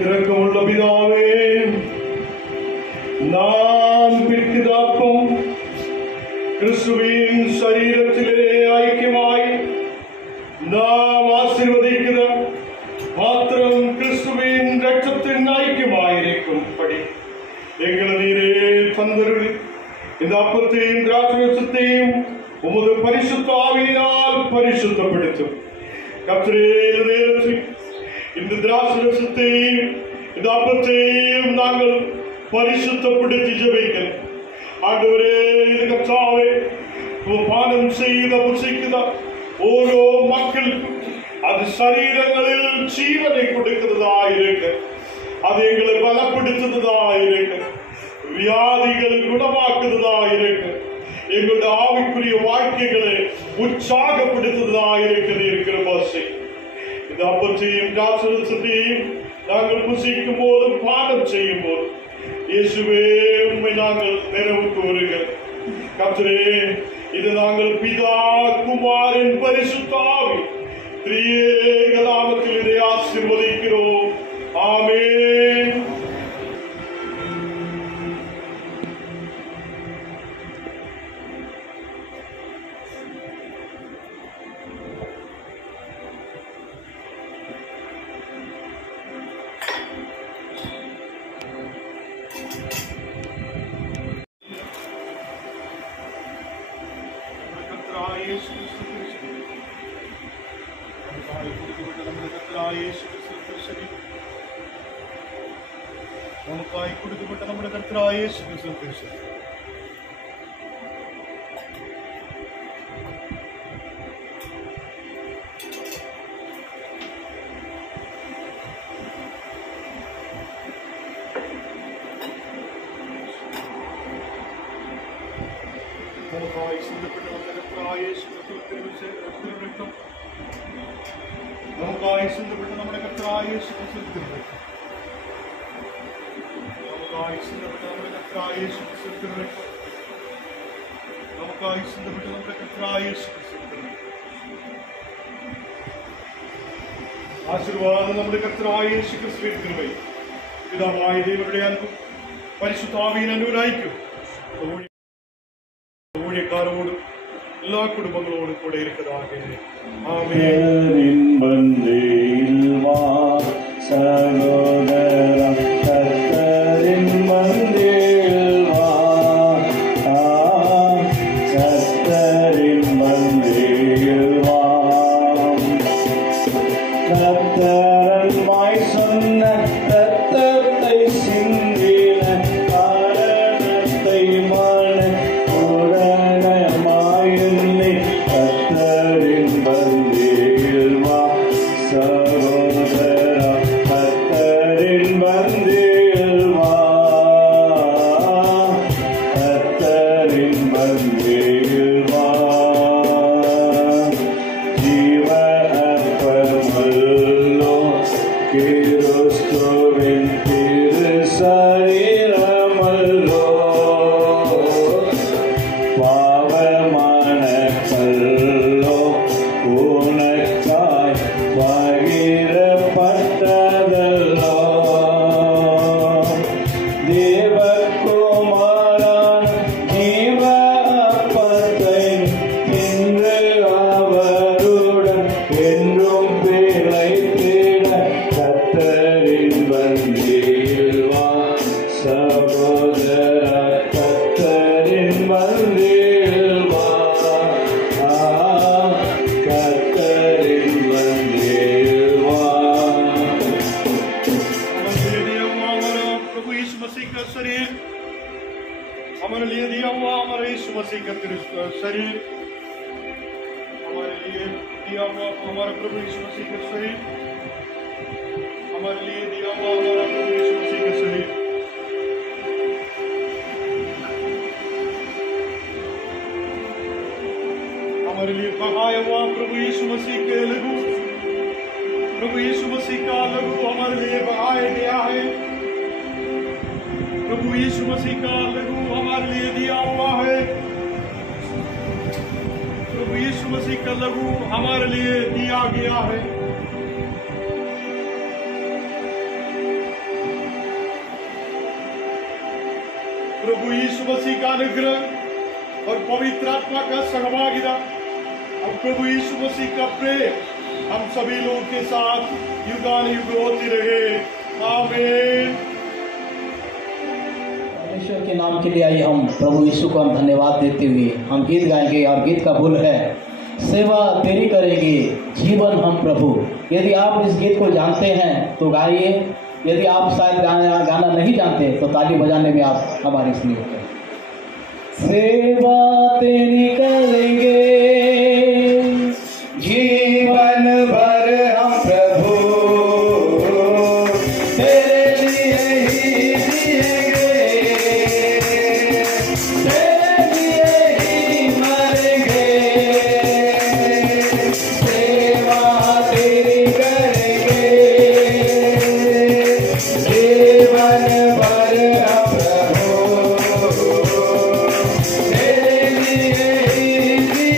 இரக்கமுள்ள பிதாவே, நாம் பிற்கிதாக்கும் கிறிஸ்துவின் சரீரத்திலே ஐக்கியமாய் நாம் ஆசீர்வதிக்கிற மாத்திரம் கிறிஸ்துவின் இரத்தத்தின் ஐக்கியமாயிருக்கும்படி எங்களை நீரே தந்தருளி இந்த அப்பத்தையும் திராட்சையத்தையும் உமது பரிசுத்த ஆவியினால் பரிசுத்தப்படுத்தும். கர்த்தரே, இந்த நேரத்தில் இந்த திராட்சையத்தையும் இந்த அப்பத்தையும் நாங்கள் பரிசுத்தப்படுத்தி ஜெபிக்கிறோம். ஆண்டவரே, இது கர்த்தாவே, பானம் செய்த புசிக்குதா ஓரோ மக்களுக்கும் அது சரீரங்களில் ஜீவனை கொடுக்கிறதா இருக்கு. அது எங்களை பலப்படுத்துறதா இருக்கு. வியாதிகள் குணமாக்குறதா இருக்கு. எங்களுடைய ஆவிக்குரிய வாழ்க்கைகளை உற்சாகப்படுத்துறதா இருக்கிற பாசை. இந்த அப்பத்தையும் காசத்தையும் நாங்கள் புசிக்கும் போது பானம் செய்யும் போது இயேசுவே, உண்மை நாங்கள் நிறைவுக்கு வருகிறோம். கர்த்தரே, இது நாங்கள் பிதா குமாரன் பரிசுத்த ஆவி திரியேக நாமத்தில் இதை ஆசீர்வதிக்கிறோம். ஆமென். നമുക്കായി കൊടുക്കപ്പെട്ട നമ്മുടെ കർത്താവായ യേശു ക്രിസ്തു നമുക്കായി സിദ്ധപ്പെട്ട നമ്മുടെ കർത്താവായ യേശു ക്രിസ്തു രക്തം നമുക്കായി സിദ്ധപ്പെട്ട നമ്മുടെ കർത്താവായ യേശു ക്രിസ്തു രക്തം നമുക്കായി സിദ്ധപ്പെട്ട നമ്മുടെ കർത്താവായ യേശു ക്രിസ്തു രക്തം നമുക്കായി സിദ്ധപ്പെട്ട നമ്മുടെ കർത്താവായ യേശു ക്രിസ്തു ആശീർവാദം നമ്മുടെ കർത്താവായ യേശു ക്രിസ്തുവിൻ കൃപയും പിതാവായ ദൈവങ്ങളുടെ അൻപും പരിശുദ്ധാവിயின் അനുഗ്രഹിക്കും ஊழியக்காரோடும் எல்லா குடும்பங்களோடும் கூட இருக்கிறதாக. ஆமென். பந்தேல் வா சகோதரா, கர்த்தரின் பந்தேல் வா, கர்த்தரின் பந்தேல் வா. கர்த்தரன் வாய் சொன்ன ரத்தத்தை சிந்தின காரணத்தை மன பூரணமாயுன்னே கர்த்தரின் பந்தேல் வா சகோதரா, கர்த்தரின் பந்தேல் வா, கர்த்தரின் பந்தேல் வா. ஜீவ அப்பமல்லோ கிறிஸ்துவின் திரு சரீரமல்லோ, பாவமான கல்லோ உனக்காய் பகிரப்பட்டதல்லோ. தேவகுமாரன் ஜீவ அப்பத்தை இன்று அவருடன் என்றும் பிழைத்திட கர்த்தரின் பந்தியில் வா சகோதரா, கர்த்தரின் பந்தியில் வா, கர்த்தரின் பந்தியில் வா. प्रभु यीशु मसीह का शरीर हमारे लिए दिया हुआ, हमारे यीशु मसीह का शरीर हमारे लिए दिया हुआ, हमारा प्रभु यीशु मसीह का शरीर हमारे लिए दिया हुआ, हमारा प्रभु यीशु मसीह का शरीर हमारे लिए बहाया हुआ प्रभु यीशु मसीह के लहू, प्रभु यीशु मसीह का लहू हमारे लिए बहाया गया है। प्रभु यीशु मसीह का लहू हमारे लिए दिया हुआ है। प्रभु यीशु मसीह का लहू हमारे लिए दिया गया है। प्रभु यीशु मसीह का अनुग्रह और पवित्र आत्मा का सहभागिता और प्रभु यीशु मसीह का प्रेम हम सभी लोगों के साथ युगानुयुग होती रहे। आमीन। परमेश्वर के नाम के लिए आइए हम प्रभु यीशु को हम धन्यवाद देते हुए हम गीत गाएंगे और गीत का बोल है सेवा तेरी करेंगे जीवन हम प्रभु। यदि आप इस गीत को जानते हैं तो गाइए यदि आप शायद गाना नहीं जानते तो ताली बजाने में आप हमारी सहयोग करें। सेवा तेरी करेंगे जीवन भर हम प्रभु तेरे लिए ही जिएंगे, तेरे लिए ही मरेंगे। सेवा तेरी करेंगे जीवन भर हम प्रभु तेरे लिए ही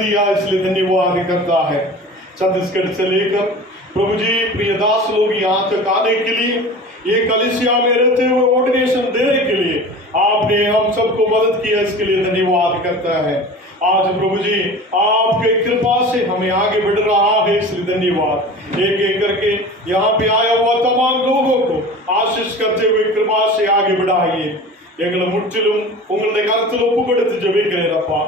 दिया, इसलिए धन्यवाद करता है। छत्तीसगढ़ से लेकर प्रभु जी प्रिय दास लोग यहाँ तक आने के लिए, ये कलिसिया में रहते हुए ऑर्डिनेशन देने के लिए आपने हम सबको मदद किया, इसके लिए धन्यवाद करता है। आज प्रभु जी आपके कृपा से हमें आगे बढ़ रहा है, इसलिए धन्यवाद। एक एक करके यहाँ पे आया हुआ तमाम लोगों को आशीष करते हुए कृपा से आगे बढ़ाइए। எங்களை முற்றிலும் உங்களுடைய கருத்தில் ஒப்பு கொடுத்து ஜெபிக்கிறேன் அப்பா.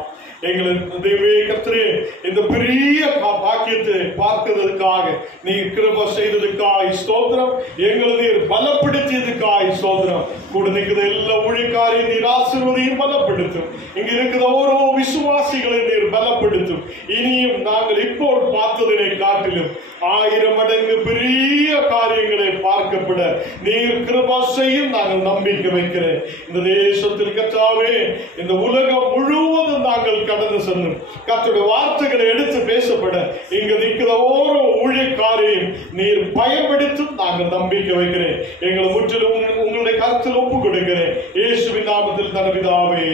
எங்களை தேவே கர்த்தரே, இந்த பெரிய பாக்கியத்தை பார்க்கிறதுக்காக நீர் கிருபை செய்ததுக்காக ஸ்தோத்திரம். எங்களை நீர் பலப்படுத்தியதுக்காக ஸ்தோத்திரம். கூட நிற்கிற எல்லா ஊழியக்காரையும் நீர் ஆசீர்வதியும் பலப்படுத்தும். இங்க இருக்கிற ஓரோ விசுவாசிகளை நீர் பலப்படுத்தும். இனியும் நாங்கள் இப்போ பார்த்ததினை காட்டிலும் 1000 மடங்கு பெரிய காரியங்களை பார்க்கப்பட நீர் கிருபை செய்யும் நாங்கள் நம்பிக்கை வைக்கிறேன். இந்த தேசத்தில் கர்த்தாவே, இந்த உலகம் முழுவதும் நாங்கள் கடந்து செல்லும் கர்த்தருடைய வார்த்தைகளை எடுத்து பேசப்பட இங்க நிற்கிற ஓரோ ஊழியக்காரையும் நீர் பயன்படுத்தும் நாங்கள் நம்பிக்கை வைக்கிறேன். எங்களை முற்றிலும் உங்களுடைய கருத்தில் ஒப்பு கொடுக்கிறேன். இயேசுவின் நாமத்தில் தனவிதாவே,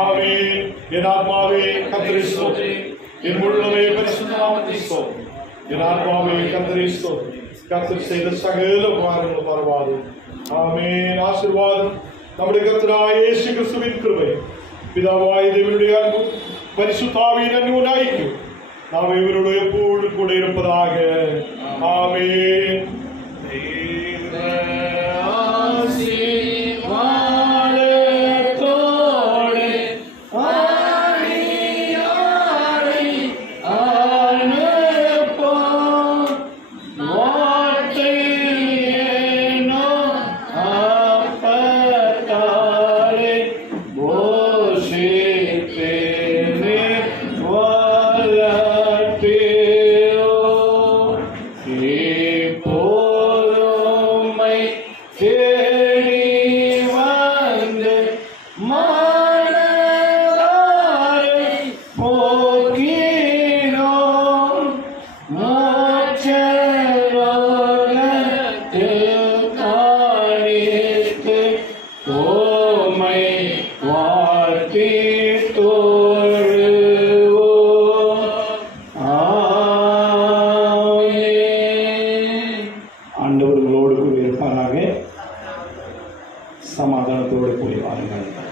ஆமென். என் ஆத்மாவே கர்த்தரை ஸ்தோத்திரி, என் முழுமே பரிசுத்த நாமத்தை ஸ்தோத்திரி. என் ஆத்மாவே கர்த்தரை ஸ்தோத்திரி. கர்த்தர் செய்த சகல உபகாரங்கள் பரவாது. ஆமென். ஆசீர்வாதம் நம்முடைய கர்த்தராகிய இயேசு கிறிஸ்துவின் கிருபை, பிதாவாகிய தேவனுடைய அன்பு, பரிசுத்த ஆவியின் அன்பும் ஐக்கியம் நாம் இவருடைய எப்பொழுதும் கூட இருப்பதாக. ஆமென். ஆண்டவர் உங்களோடு கூட இருப்பாராக. சமாதானத்தோடு போய் வாருங்கள்.